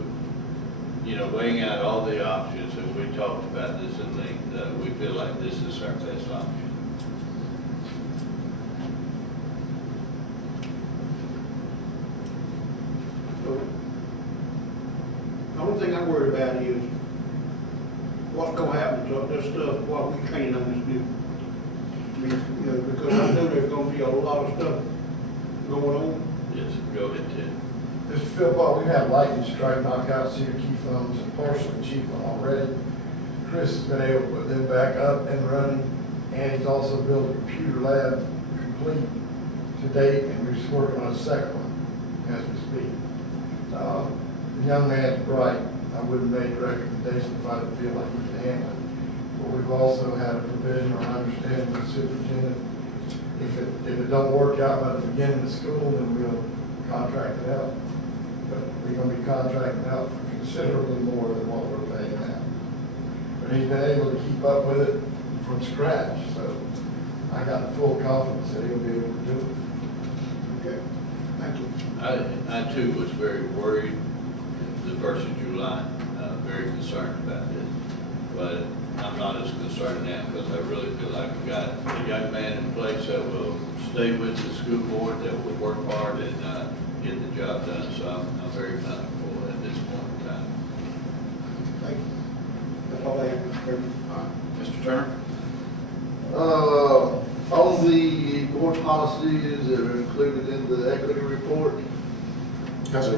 you know, weighing out all the options, and we talked about this at length, we feel like this is our best option. So, the only thing I'm worried about is what's gonna happen to this stuff while we train on this new. I mean, you know, because I know there's gonna be a lot of stuff going on. Yes, go ahead, Ted. Mr. Philpott, we've had lightning strike, knock out senior key phones and partially chief already. Chris has been able to put them back up and running, and he's also built a computer lab complete to date, and he's working on a second one as we speak. The young man's bright. I wouldn't make a recommendation if I didn't feel like he could handle it. But we've also had a provision or understanding with the superintendent, if it don't work out by the beginning of school, then we'll contract it out. But we're gonna be contracting out for considerably more than what we're paying now. But he's been able to keep up with it from scratch, so I got full confidence that he'll be able to do it. Okay, thank you. I too was very worried the first of July, very concerned about this. But I'm not as concerned now because I really feel like we got a young man in place that will stay with the school board, that will work hard and get the job done. So I'm very comfortable at this point in time. Thank you. That's all I have, Mr. Chairman. Mr. Turner? On the board policies that are included in the equity report, are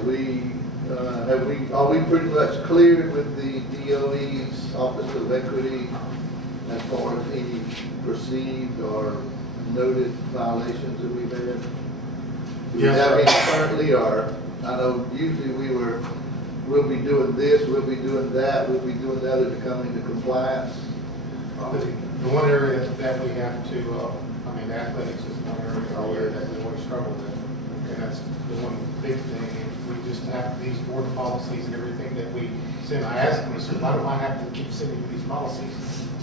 we pretty much clear with the DOE's Office of Equity as far as any perceived or noted violations that we've had? Do we Yes, have sir. any currently, or, I know usually we'll be doing this, we'll be doing that, we'll be doing that to come into compliance. The one area that we have to, athletics is one area that we always struggle with. And that's the one big thing. We just have these board policies and everything that we send. I asked them, I said, why do I have to keep sending you these policies?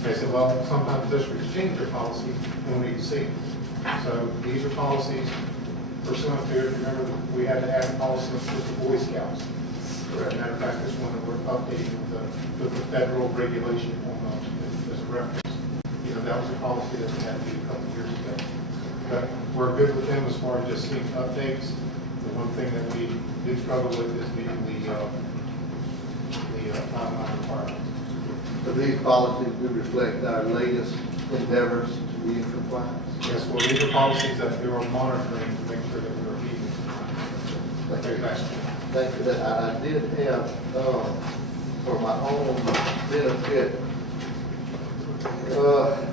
They said, well, sometimes districts change their policy and we need to see them. So these are policies pursuant to, remember, we had to add a policy with the Boy Scouts. As a matter of fact, this one that we're updating with the federal regulation on as a reference. You know, that was a policy that we had to do a couple of years ago. But we're good with them as far as just seeing updates. The one thing that we do struggle with is meeting the timeline requirements. So these policies do reflect our latest endeavors to be in compliance. Yes, well, these are policies that we are monitoring to make sure that we are meeting. Thank you. I did have, for my own benefit,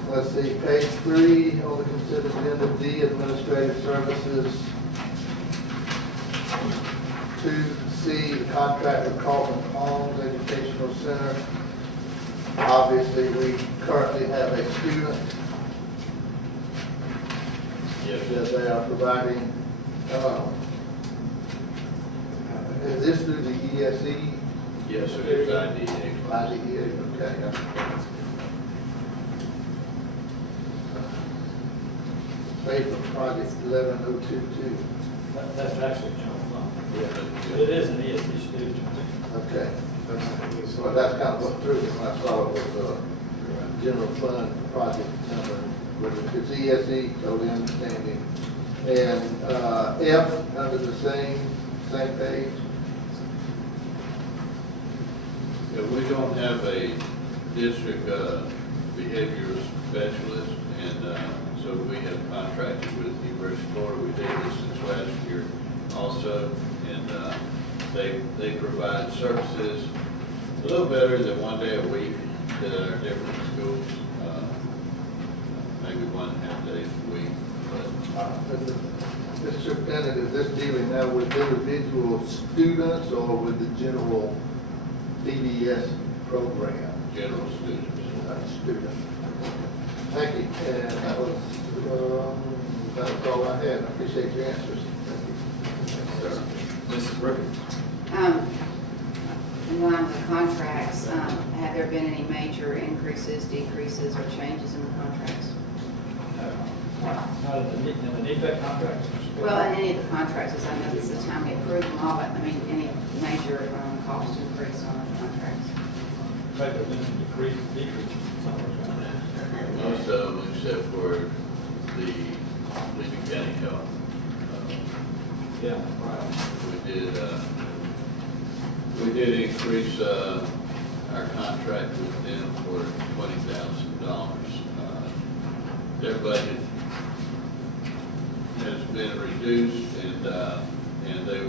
let's see, page 3 on the consent agenda, D, administrative services. 2C, the contract with Carlton Palms Educational Center. Obviously, we currently have a student that they are providing. Is this through the ESE? Yes, sir, there's IDA. IDEA, okay. Paper project 11022. That's actually general fund. Yeah. But it is an ESP student. Okay. So that's kind of what threw me when I saw it was a general fund project number, but it's ESE, totally understanding. And F, under the same page. Yeah, we don't have a district behavioral specialist, and so we have contracted with the University of Florida. We did this since last year also, and they provide services a little better than 1 day a week that are different schools, maybe 1.5 days a week. Mr. Superintendent, is this dealing now with individual students or with the general BDS program? General students. Student. Thank you, and that was all I had. I appreciate your answers. Thank you. Mrs. Ricketts? In line with the contracts, have there been any major increases, decreases, or changes in the contracts? Not in the NEPAC contract? Well, in any of the contracts, as I know this is the time we approve them all, but I mean, any major cost increase on the contracts. Maybe there's been decrease, something like that. Most of them, except for the Lincoln County Health. Yeah, right. We did increase our contract with them for $20,000. Their budget has been reduced, and they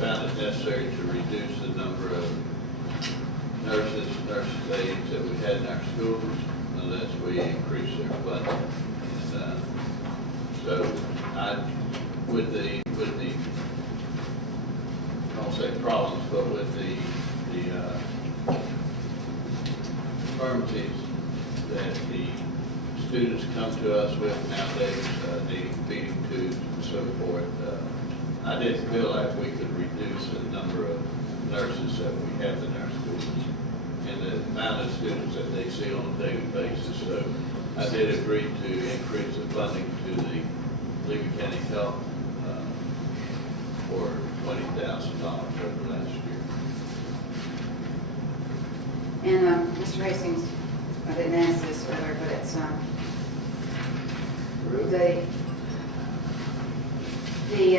found it necessary to reduce the number of nurses aides that we had in our schools unless we increase their budget. And so with the I won't say problems, but with the infirmities that the students come to us with nowadays, needing feeding tubes and so forth, I didn't feel like we could reduce the number of nurses that we have in our schools and the amount of students that they see on a daily basis. So I did agree to increase the funding to the Lincoln County Health for $20,000 over last year. And Mr. Hastings, I didn't ask this earlier, but it's the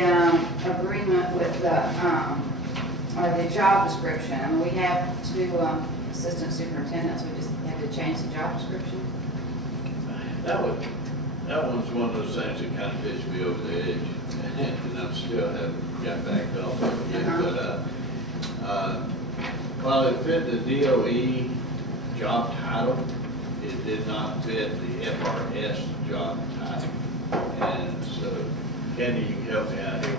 agreement with the job description. I mean, we have two assistant superintendents. We just have to change the job description. That one's one of those things that kind of pitched me over the edge, and I still haven't got back off of it yet. But while it fit the DOE job title, it did not fit the FRS job title. And so, Kenny, you can help me out here,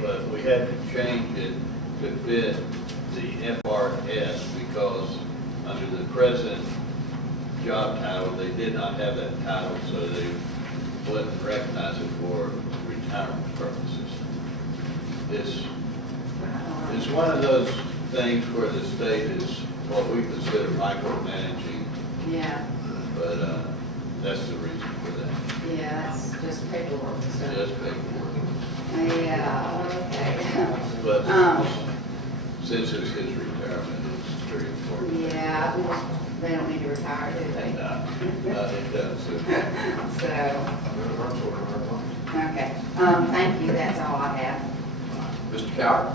but we had to change it to fit the FRS because under the present job title, they did not have that title, so they wouldn't recognize it for retirement purposes. It's one of those things where the state is what we consider micromanaging, Yeah, but that's the reason for that. yeah, that's just paperwork. So. Just paperwork. Yeah, okay. But since it's his retirement, it's very important. Yeah, they don't need to retire, do they? No, it does. So, okay, thank you, that's all I have. Mr. Coward?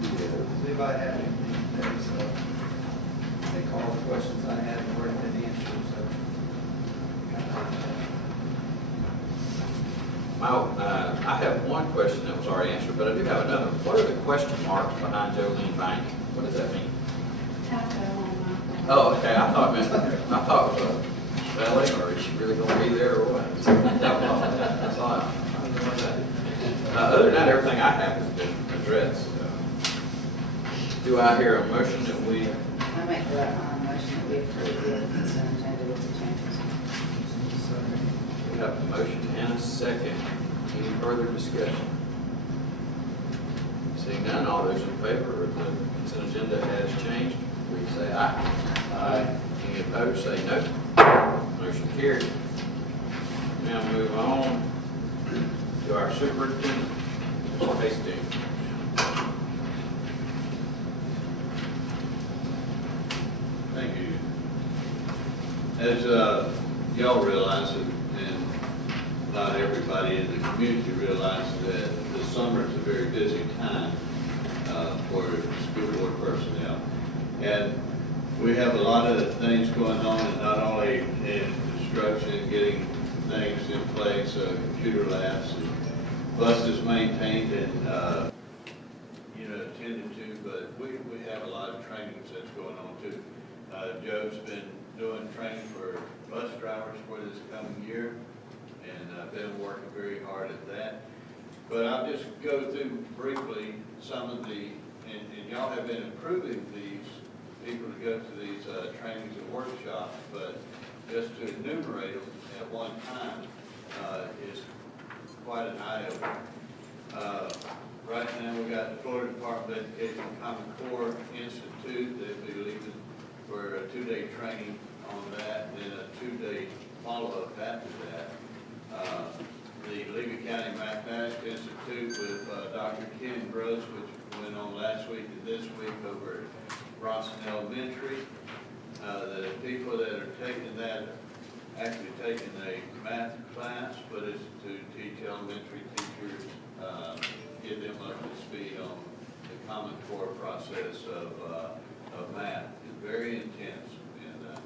Does anybody have anything that they call the questions I had and already had the answers, so. I have one question that was already answered, but I do have another. What are the question marks behind Jolene Bank? What does that mean? Typo on my phone. Oh, okay, I thought it was a spelling, or is she really gonna be there, or what? That's all. Other than that, everything I have has been addressed. Do I hear a motion that we, I make the motion that we approve the consent agenda with the changes. we have a motion and a second. Any further discussion? Seeing none, all those in favor of the consent agenda as changed, please say aye. Aye. Any opposed, say no. Motion carried. Now move on to our superintendent, Mr. Hastings. Thank you. As y'all realize, and not everybody in the community realizes, that the summer is a very busy time for school board personnel. And we have a lot of things going on, and not only in construction, getting things in place, computer labs, and buses maintained and attended to, but we have a lot of trainings that's going on too. Joe's been doing training for bus drivers for this coming year, and been working very hard at that. But I'll just go through briefly some of the, and y'all have been approving these people to go to these trainings and workshops, but just to enumerate them at one time is quite an eye-opener. Right now, we got the Florida Department of Education Common Core Institute. They'll be leaving for a 2-day training on that, then a 2-day follow-up after that. The Levy County Mathematics Institute with Dr. Ken Gross, which went on last week and this week over at Bronson Elementary. The people that are taking that actually taking a math class, but it's to teach elementary teachers, get them up to speed on the Common Core process of math. It's very intense, and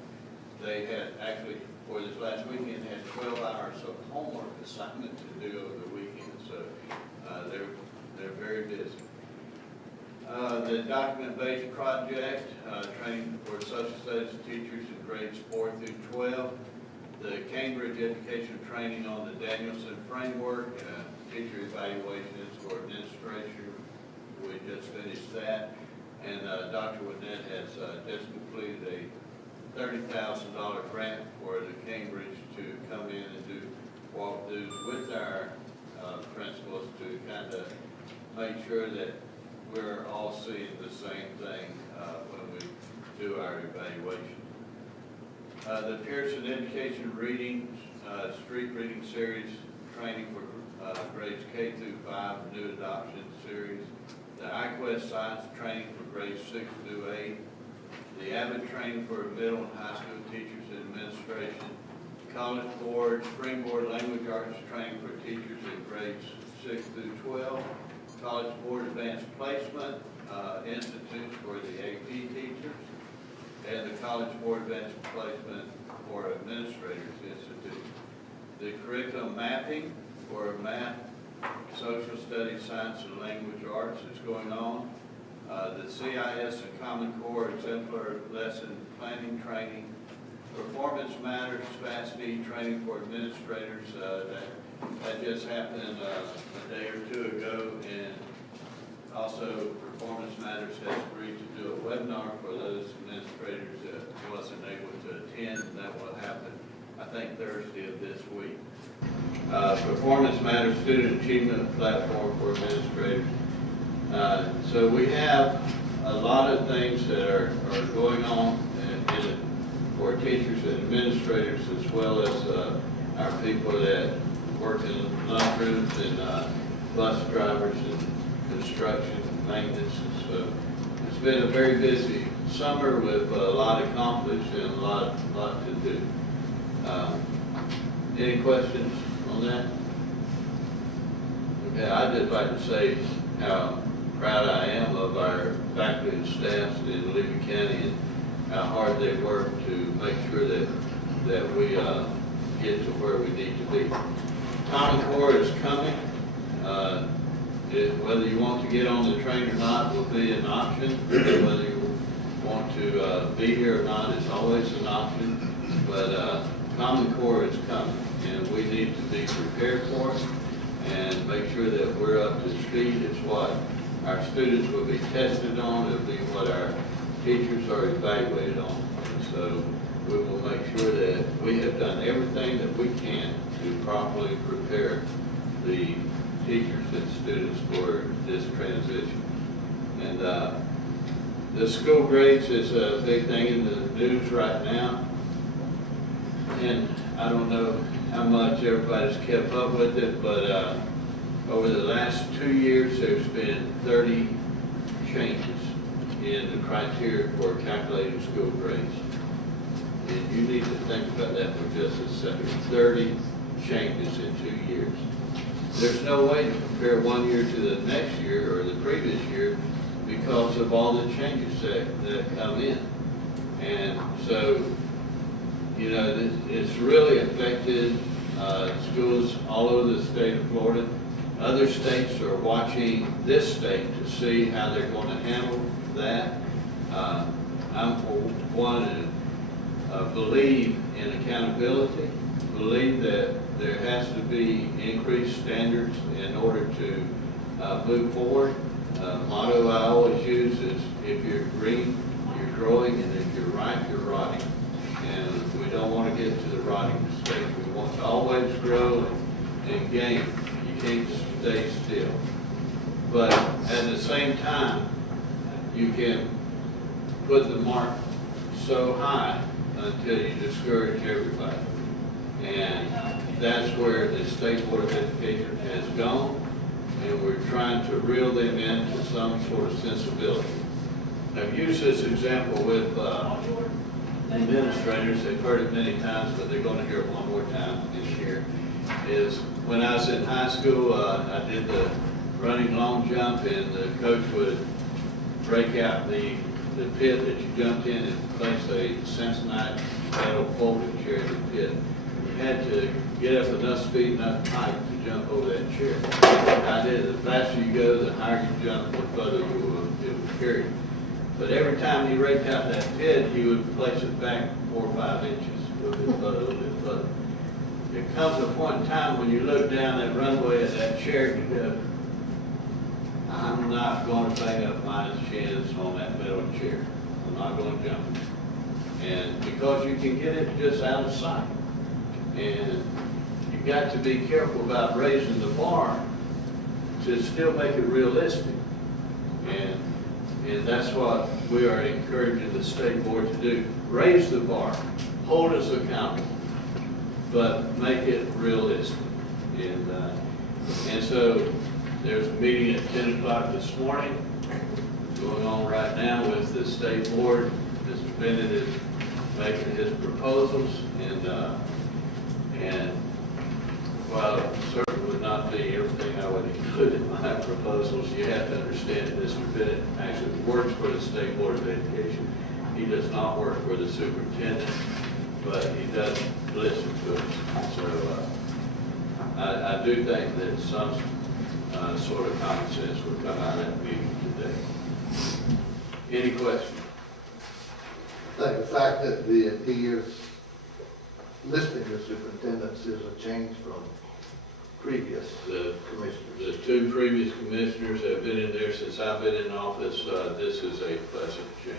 they had actually, for this last weekend, had 12 hours of homework assignment to do over the weekend, so they're very busy. The document-based project, training for social studies teachers in grades 4 through 12. The Cambridge education training on the Danielson framework, teacher evaluations for administration. We just finished that. And Dr. Winnett has just completed a $30,000 grant for the Cambridge to come in and do walkthroughs with our principals to kind of make sure that we're all seeing the same thing when we do our evaluation. The Pearson Education Reading, Street Reading Series training for grades K through 5, new adoption series. The iQuest Science training for grades 6 through 8. The Abbott training for middle and high school teachers and administration. College Board, Springboard Language Arts training for teachers in grades 6 through 12. College Board Advanced Placement Institutes for the AP teachers. And the College Board Advanced Placement for Administrators Institute. The curriculum mapping for math, social studies, science, and language arts is going on. The CIS and Common Core exemplar lesson planning training. Performance Matters Fast Need training for administrators. That just happened a day or two ago, and also Performance Matters has agreed to do a webinar for those administrators that wasn't able to attend, and that will happen, I think, Thursday of this week. Performance Matters Student Achievement Platform for administrators. So we have a lot of things that are going on for teachers and administrators, as well as our people that work in lunchrooms and bus drivers and construction, maintenance. And so it's been a very busy summer with a lot accomplished and a lot to do. Any questions on that? Okay, I'd just like to say how proud I am of our faculty and staff in Levy County and how hard they work to make sure that we get to where we need to be. Common Core is coming. Whether you want to get on the train or not will be an option. Whether you want to be here or not is always an option. But Common Core is coming, and we need to be prepared for it and make sure that we're up to speed. It's what our students will be tested on. It'll be what our teachers are evaluated on. And so we will make sure that we have done everything that we can to properly prepare the teachers and students for this transition. And the school grades is a big thing in the news right now. And I don't know how much everybody's kept up with it, but over the last 2 years, there's been 30 changes in the criteria for calculating school grades. And you need to think about that for just a second. 30 changes in 2 years. There's no way to compare 1 year to the next year or the previous year because of all the changes that come in. And so, you know, it's really affected schools all over the state of Florida. Other states are watching this state to see how they're going to handle that. I'm for one to believe in accountability, believe that there has to be increased standards in order to move forward. Motto I always use is, if you're green, you're growing, and if you're right, you're rotting. And we don't want to get to the rotting stage. We want to always grow and gain. You can't stay still. But at the same time, you can put the mark so high until you discourage everybody. And that's where the State Board of Education has gone, and we're trying to reel them into some sort of sensibility. I've used this example with administrators. They've heard it many times, but they're going to hear it one more time this year. Is when I was in high school, I did the running long jump, and the coach would break out the pit that you jumped in and place a Samsonite metal folding chair in the pit. You had to get up enough speed, enough height to jump over that chair. I did. The faster you go, the higher you jump, the further it would carry you. But every time he raked out that pit, he would place it back 4 or 5 inches, a little bit further, a little bit further. There comes a point in time when you look down that runway at that chair and you go, I'm not going to bang up my shins on that metal chair. I'm not going to jump. And because you can get it just out of sight. And you got to be careful about raising the bar to still make it realistic. And that's what we are encouraging the state board to do. Raise the bar, hold us accountable, but make it realistic. And so there's a meeting at 10 o'clock this morning going on right now with the state board. Mr. Bennett is making his proposals, and while it certainly would not be everything I would include in my proposals, you have to understand that Mr. Bennett actually works for the State Board of Education. He does not work for the superintendent, but he does listen to us. So I do think that some sort of common sense would come out of that meeting today. Any questions? I think the fact that he is listing the superintendents is a change from previous commissioners. The 2 previous commissioners have been in there since I've been in office. This is a pleasant change.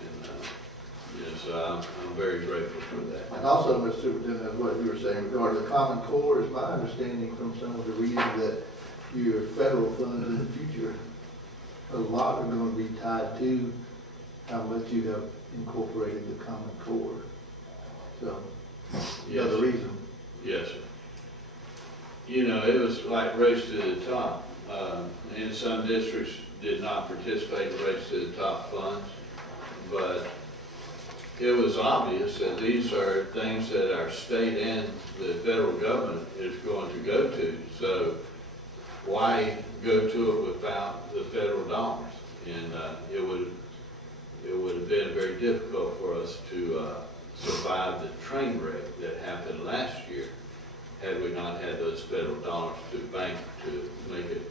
And yes, I'm very grateful for that. And also, Mr. Superintendent, what you were saying regarding the Common Core, is my understanding from some of the reading that your federal funds in the future, a lot are going to be tied to how much you have incorporated the Common Core. So, Yes, the reason. Yes, sir. You know, it was like race to the top. In some districts did not participate in race to the top funds, but it was obvious that these are things that our state and the federal government is going to go to. So why go to it without the federal dollars? And it would have been very difficult for us to survive the train wreck that happened last year had we not had those federal dollars to bank to make it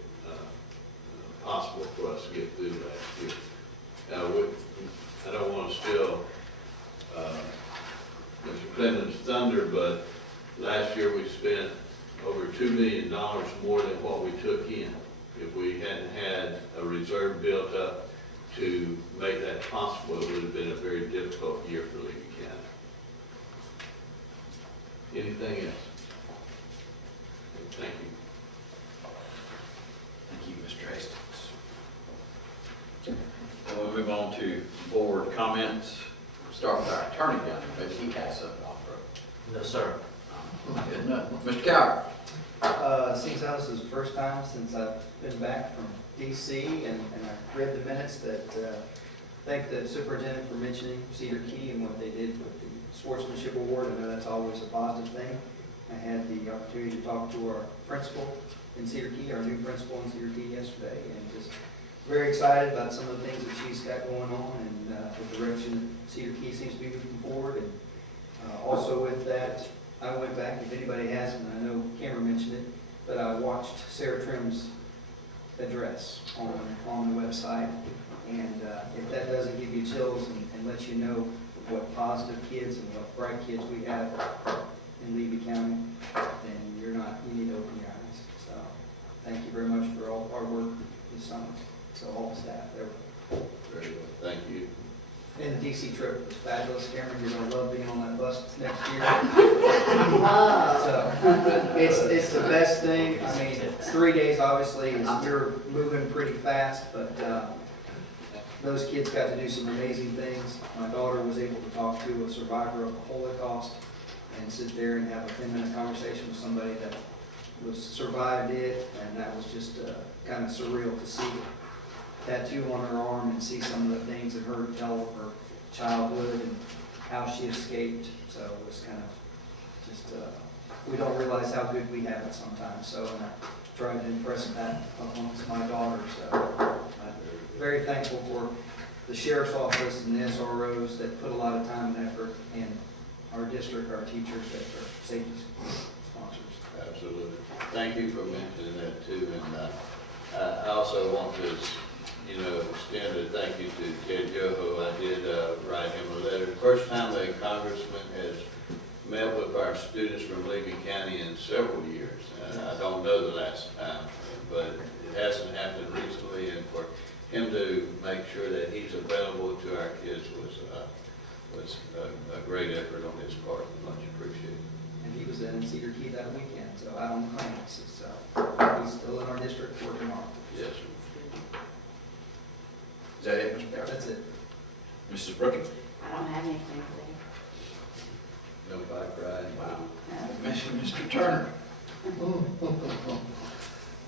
possible for us to get through last year. I don't want to steal Mr. Clemens' thunder, but last year we spent over $2 million more than what we took in. If we hadn't had a reserve built up to make that possible, it would have been a very difficult year for Lee County. Anything else? Thank you. Thank you, Mr. Hastings. We'll move on to board comments. Start with our attorney down there. Maybe he has something to offer. No, sir. Good enough. Mr. Coward. Seems like this is the first time since I've been back from DC, and I've read the minutes that thank the superintendent for mentioning Cedar Key and what they did with the sportsmanship award. I know that's always a positive thing. I had the opportunity to talk to our principal in Cedar Key, our new principal in Cedar Key yesterday, and just very excited about some of the things that she's got going on and the direction that Cedar Key seems to be moving forward. And also with that, I went back, if anybody hasn't, I know Cameron mentioned it, but I watched Sarah Trim's address on the website. And if that doesn't give you chills and let you know what positive kids and what bright kids we have in Levy County, then you need to open your eyes. So thank you very much for all the hard work this summer. So all the staff there. Very well. Thank you. And the DC trip was fabulous. Cameron, you're gonna love being on that bus next year. So it's the best thing. I mean, 3 days obviously we're moving pretty fast, but those kids got to do some amazing things. My daughter was able to talk to a survivor of the Holocaust and sit there and have a 10-minute conversation with somebody that survived it, and that was just kind of surreal to see the tattoo on her arm and see some of the things and her tell of her childhood and how she escaped. So it was kind of just, we don't realize how good we have it sometimes. So and I tried to impress that amongst my daughter. So I'm very thankful for the sheriff's office and the SROs that put a lot of time and effort, and our district, our teachers that are safety sponsors. Absolutely. Thank you for mentioning that too. And I also want to, extend a thank you to Ted Yoho. I did write him a letter. The first time a congressman has met with our students from Levy County in several years. I don't know the last time, but it hasn't happened recently. And for him to make sure that he's available to our kids was a great effort on his part. Much appreciated. And he was in Cedar Key that weekend, so out on the claims. So he's still in our district working hard. Yes, sir. Is that it, Mr. Barrett? That's it. Mrs. Brookins? I don't have anything No bike ride. Mention Mr. Turner.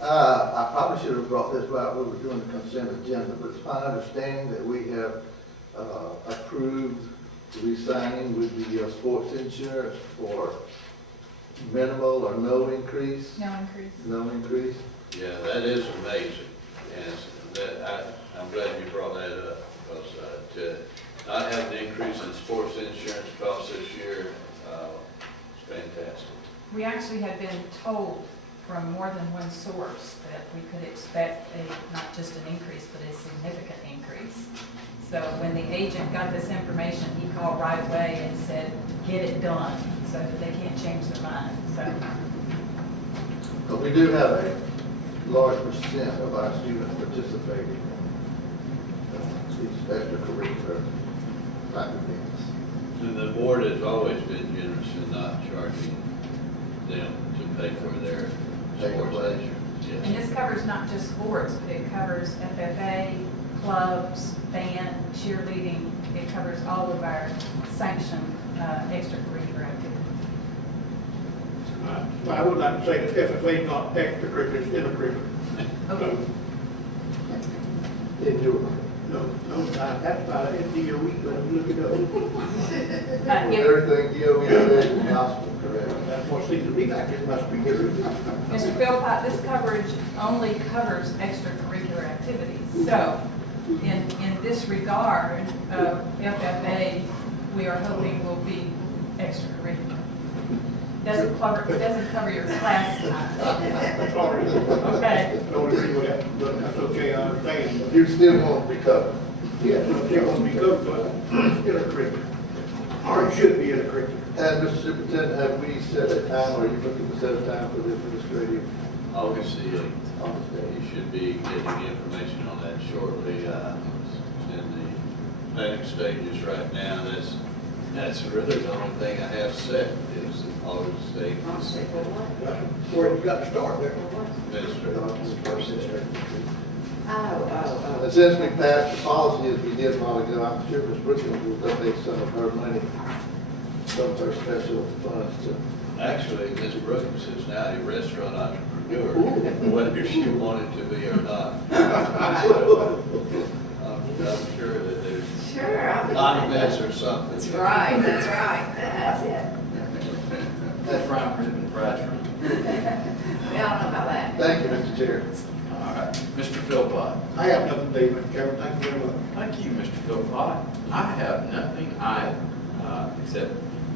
I probably should have brought this while we were doing the consent agenda, but it's my understanding that we have approved re-signing with the sports insurance for minimal or no increase. No increase. No increase. Yeah, that is amazing. And I'm glad you brought that up, because to not have an increase in sports insurance costs this year, is fantastic. We actually had been told from more than one source that we could expect not just an increase, but a significant increase. So when the agent got this information, he called right away and said, get it done, so that they can't change their mind, so. But we do have a large percent of our students participating in these extracurricular type events. And the board has always been generous in not charging them to pay for their sports insurance. And Yes. this covers not just sports, but it covers FFA, clubs, band, cheerleading. It covers all of our sanctioned extracurricular activities. I would like to say that FFA is not extracurricular, it's intracurricular. Okay. Didn't do it. No, that's about it, the year week, but I'm looking If- Everything DOE says is gospel, correct? that's what seems to be like, it must be true. Mr. Philpott, this coverage only covers extracurricular activities. So, in this regard, FFA, we are hoping will be extracurricular. Doesn't cover your class time. Sorry. Okay. Don't agree with that, but that's okay, I understand. You still won't be covered. Yes, it won't be good, but intracurricular. Or it should be intracurricular. And Mr. Superintendent, have we set a time, or are you looking to set a time for the administrative August the 8th. office day? You should be getting information on that shortly. It's in the planning stages right now. That's really the only thing I have set is August 8th. That's where it's got to start there. Administrative. And since we passed the policy as we did a while ago, I'm sure Ms. Brookins will donate some of her money, some of her special funds to. Actually, Ms. Brooks is now a restaurant entrepreneur, whether she wanted to be or not. So, I'm sure that there's Sure. non-events or something. That's right, that's it. That's Brian Brisbane, Price Room. We all know about that. Thank you, Mr. Chair. All right, Mr. Philpott. I have nothing to say, Mr. Chairman, thank you very much. Thank you, Mr. Philpott. I have nothing either, except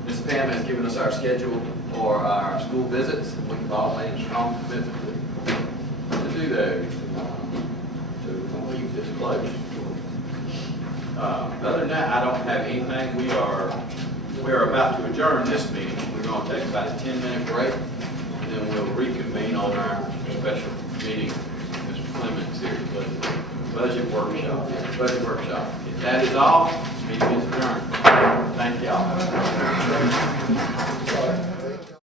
Ms. Pam has given us our schedule for our school visits. We've all made a strong commitment to do those, to complete this closure. Other than that, I don't have anything. We are about to adjourn this meeting. We're going to take about a 10-minute break, and then we'll reconvene on our special meeting, Mr. Clemens here, budget workshop. If that is all, meeting is adjourned. Thank y'all.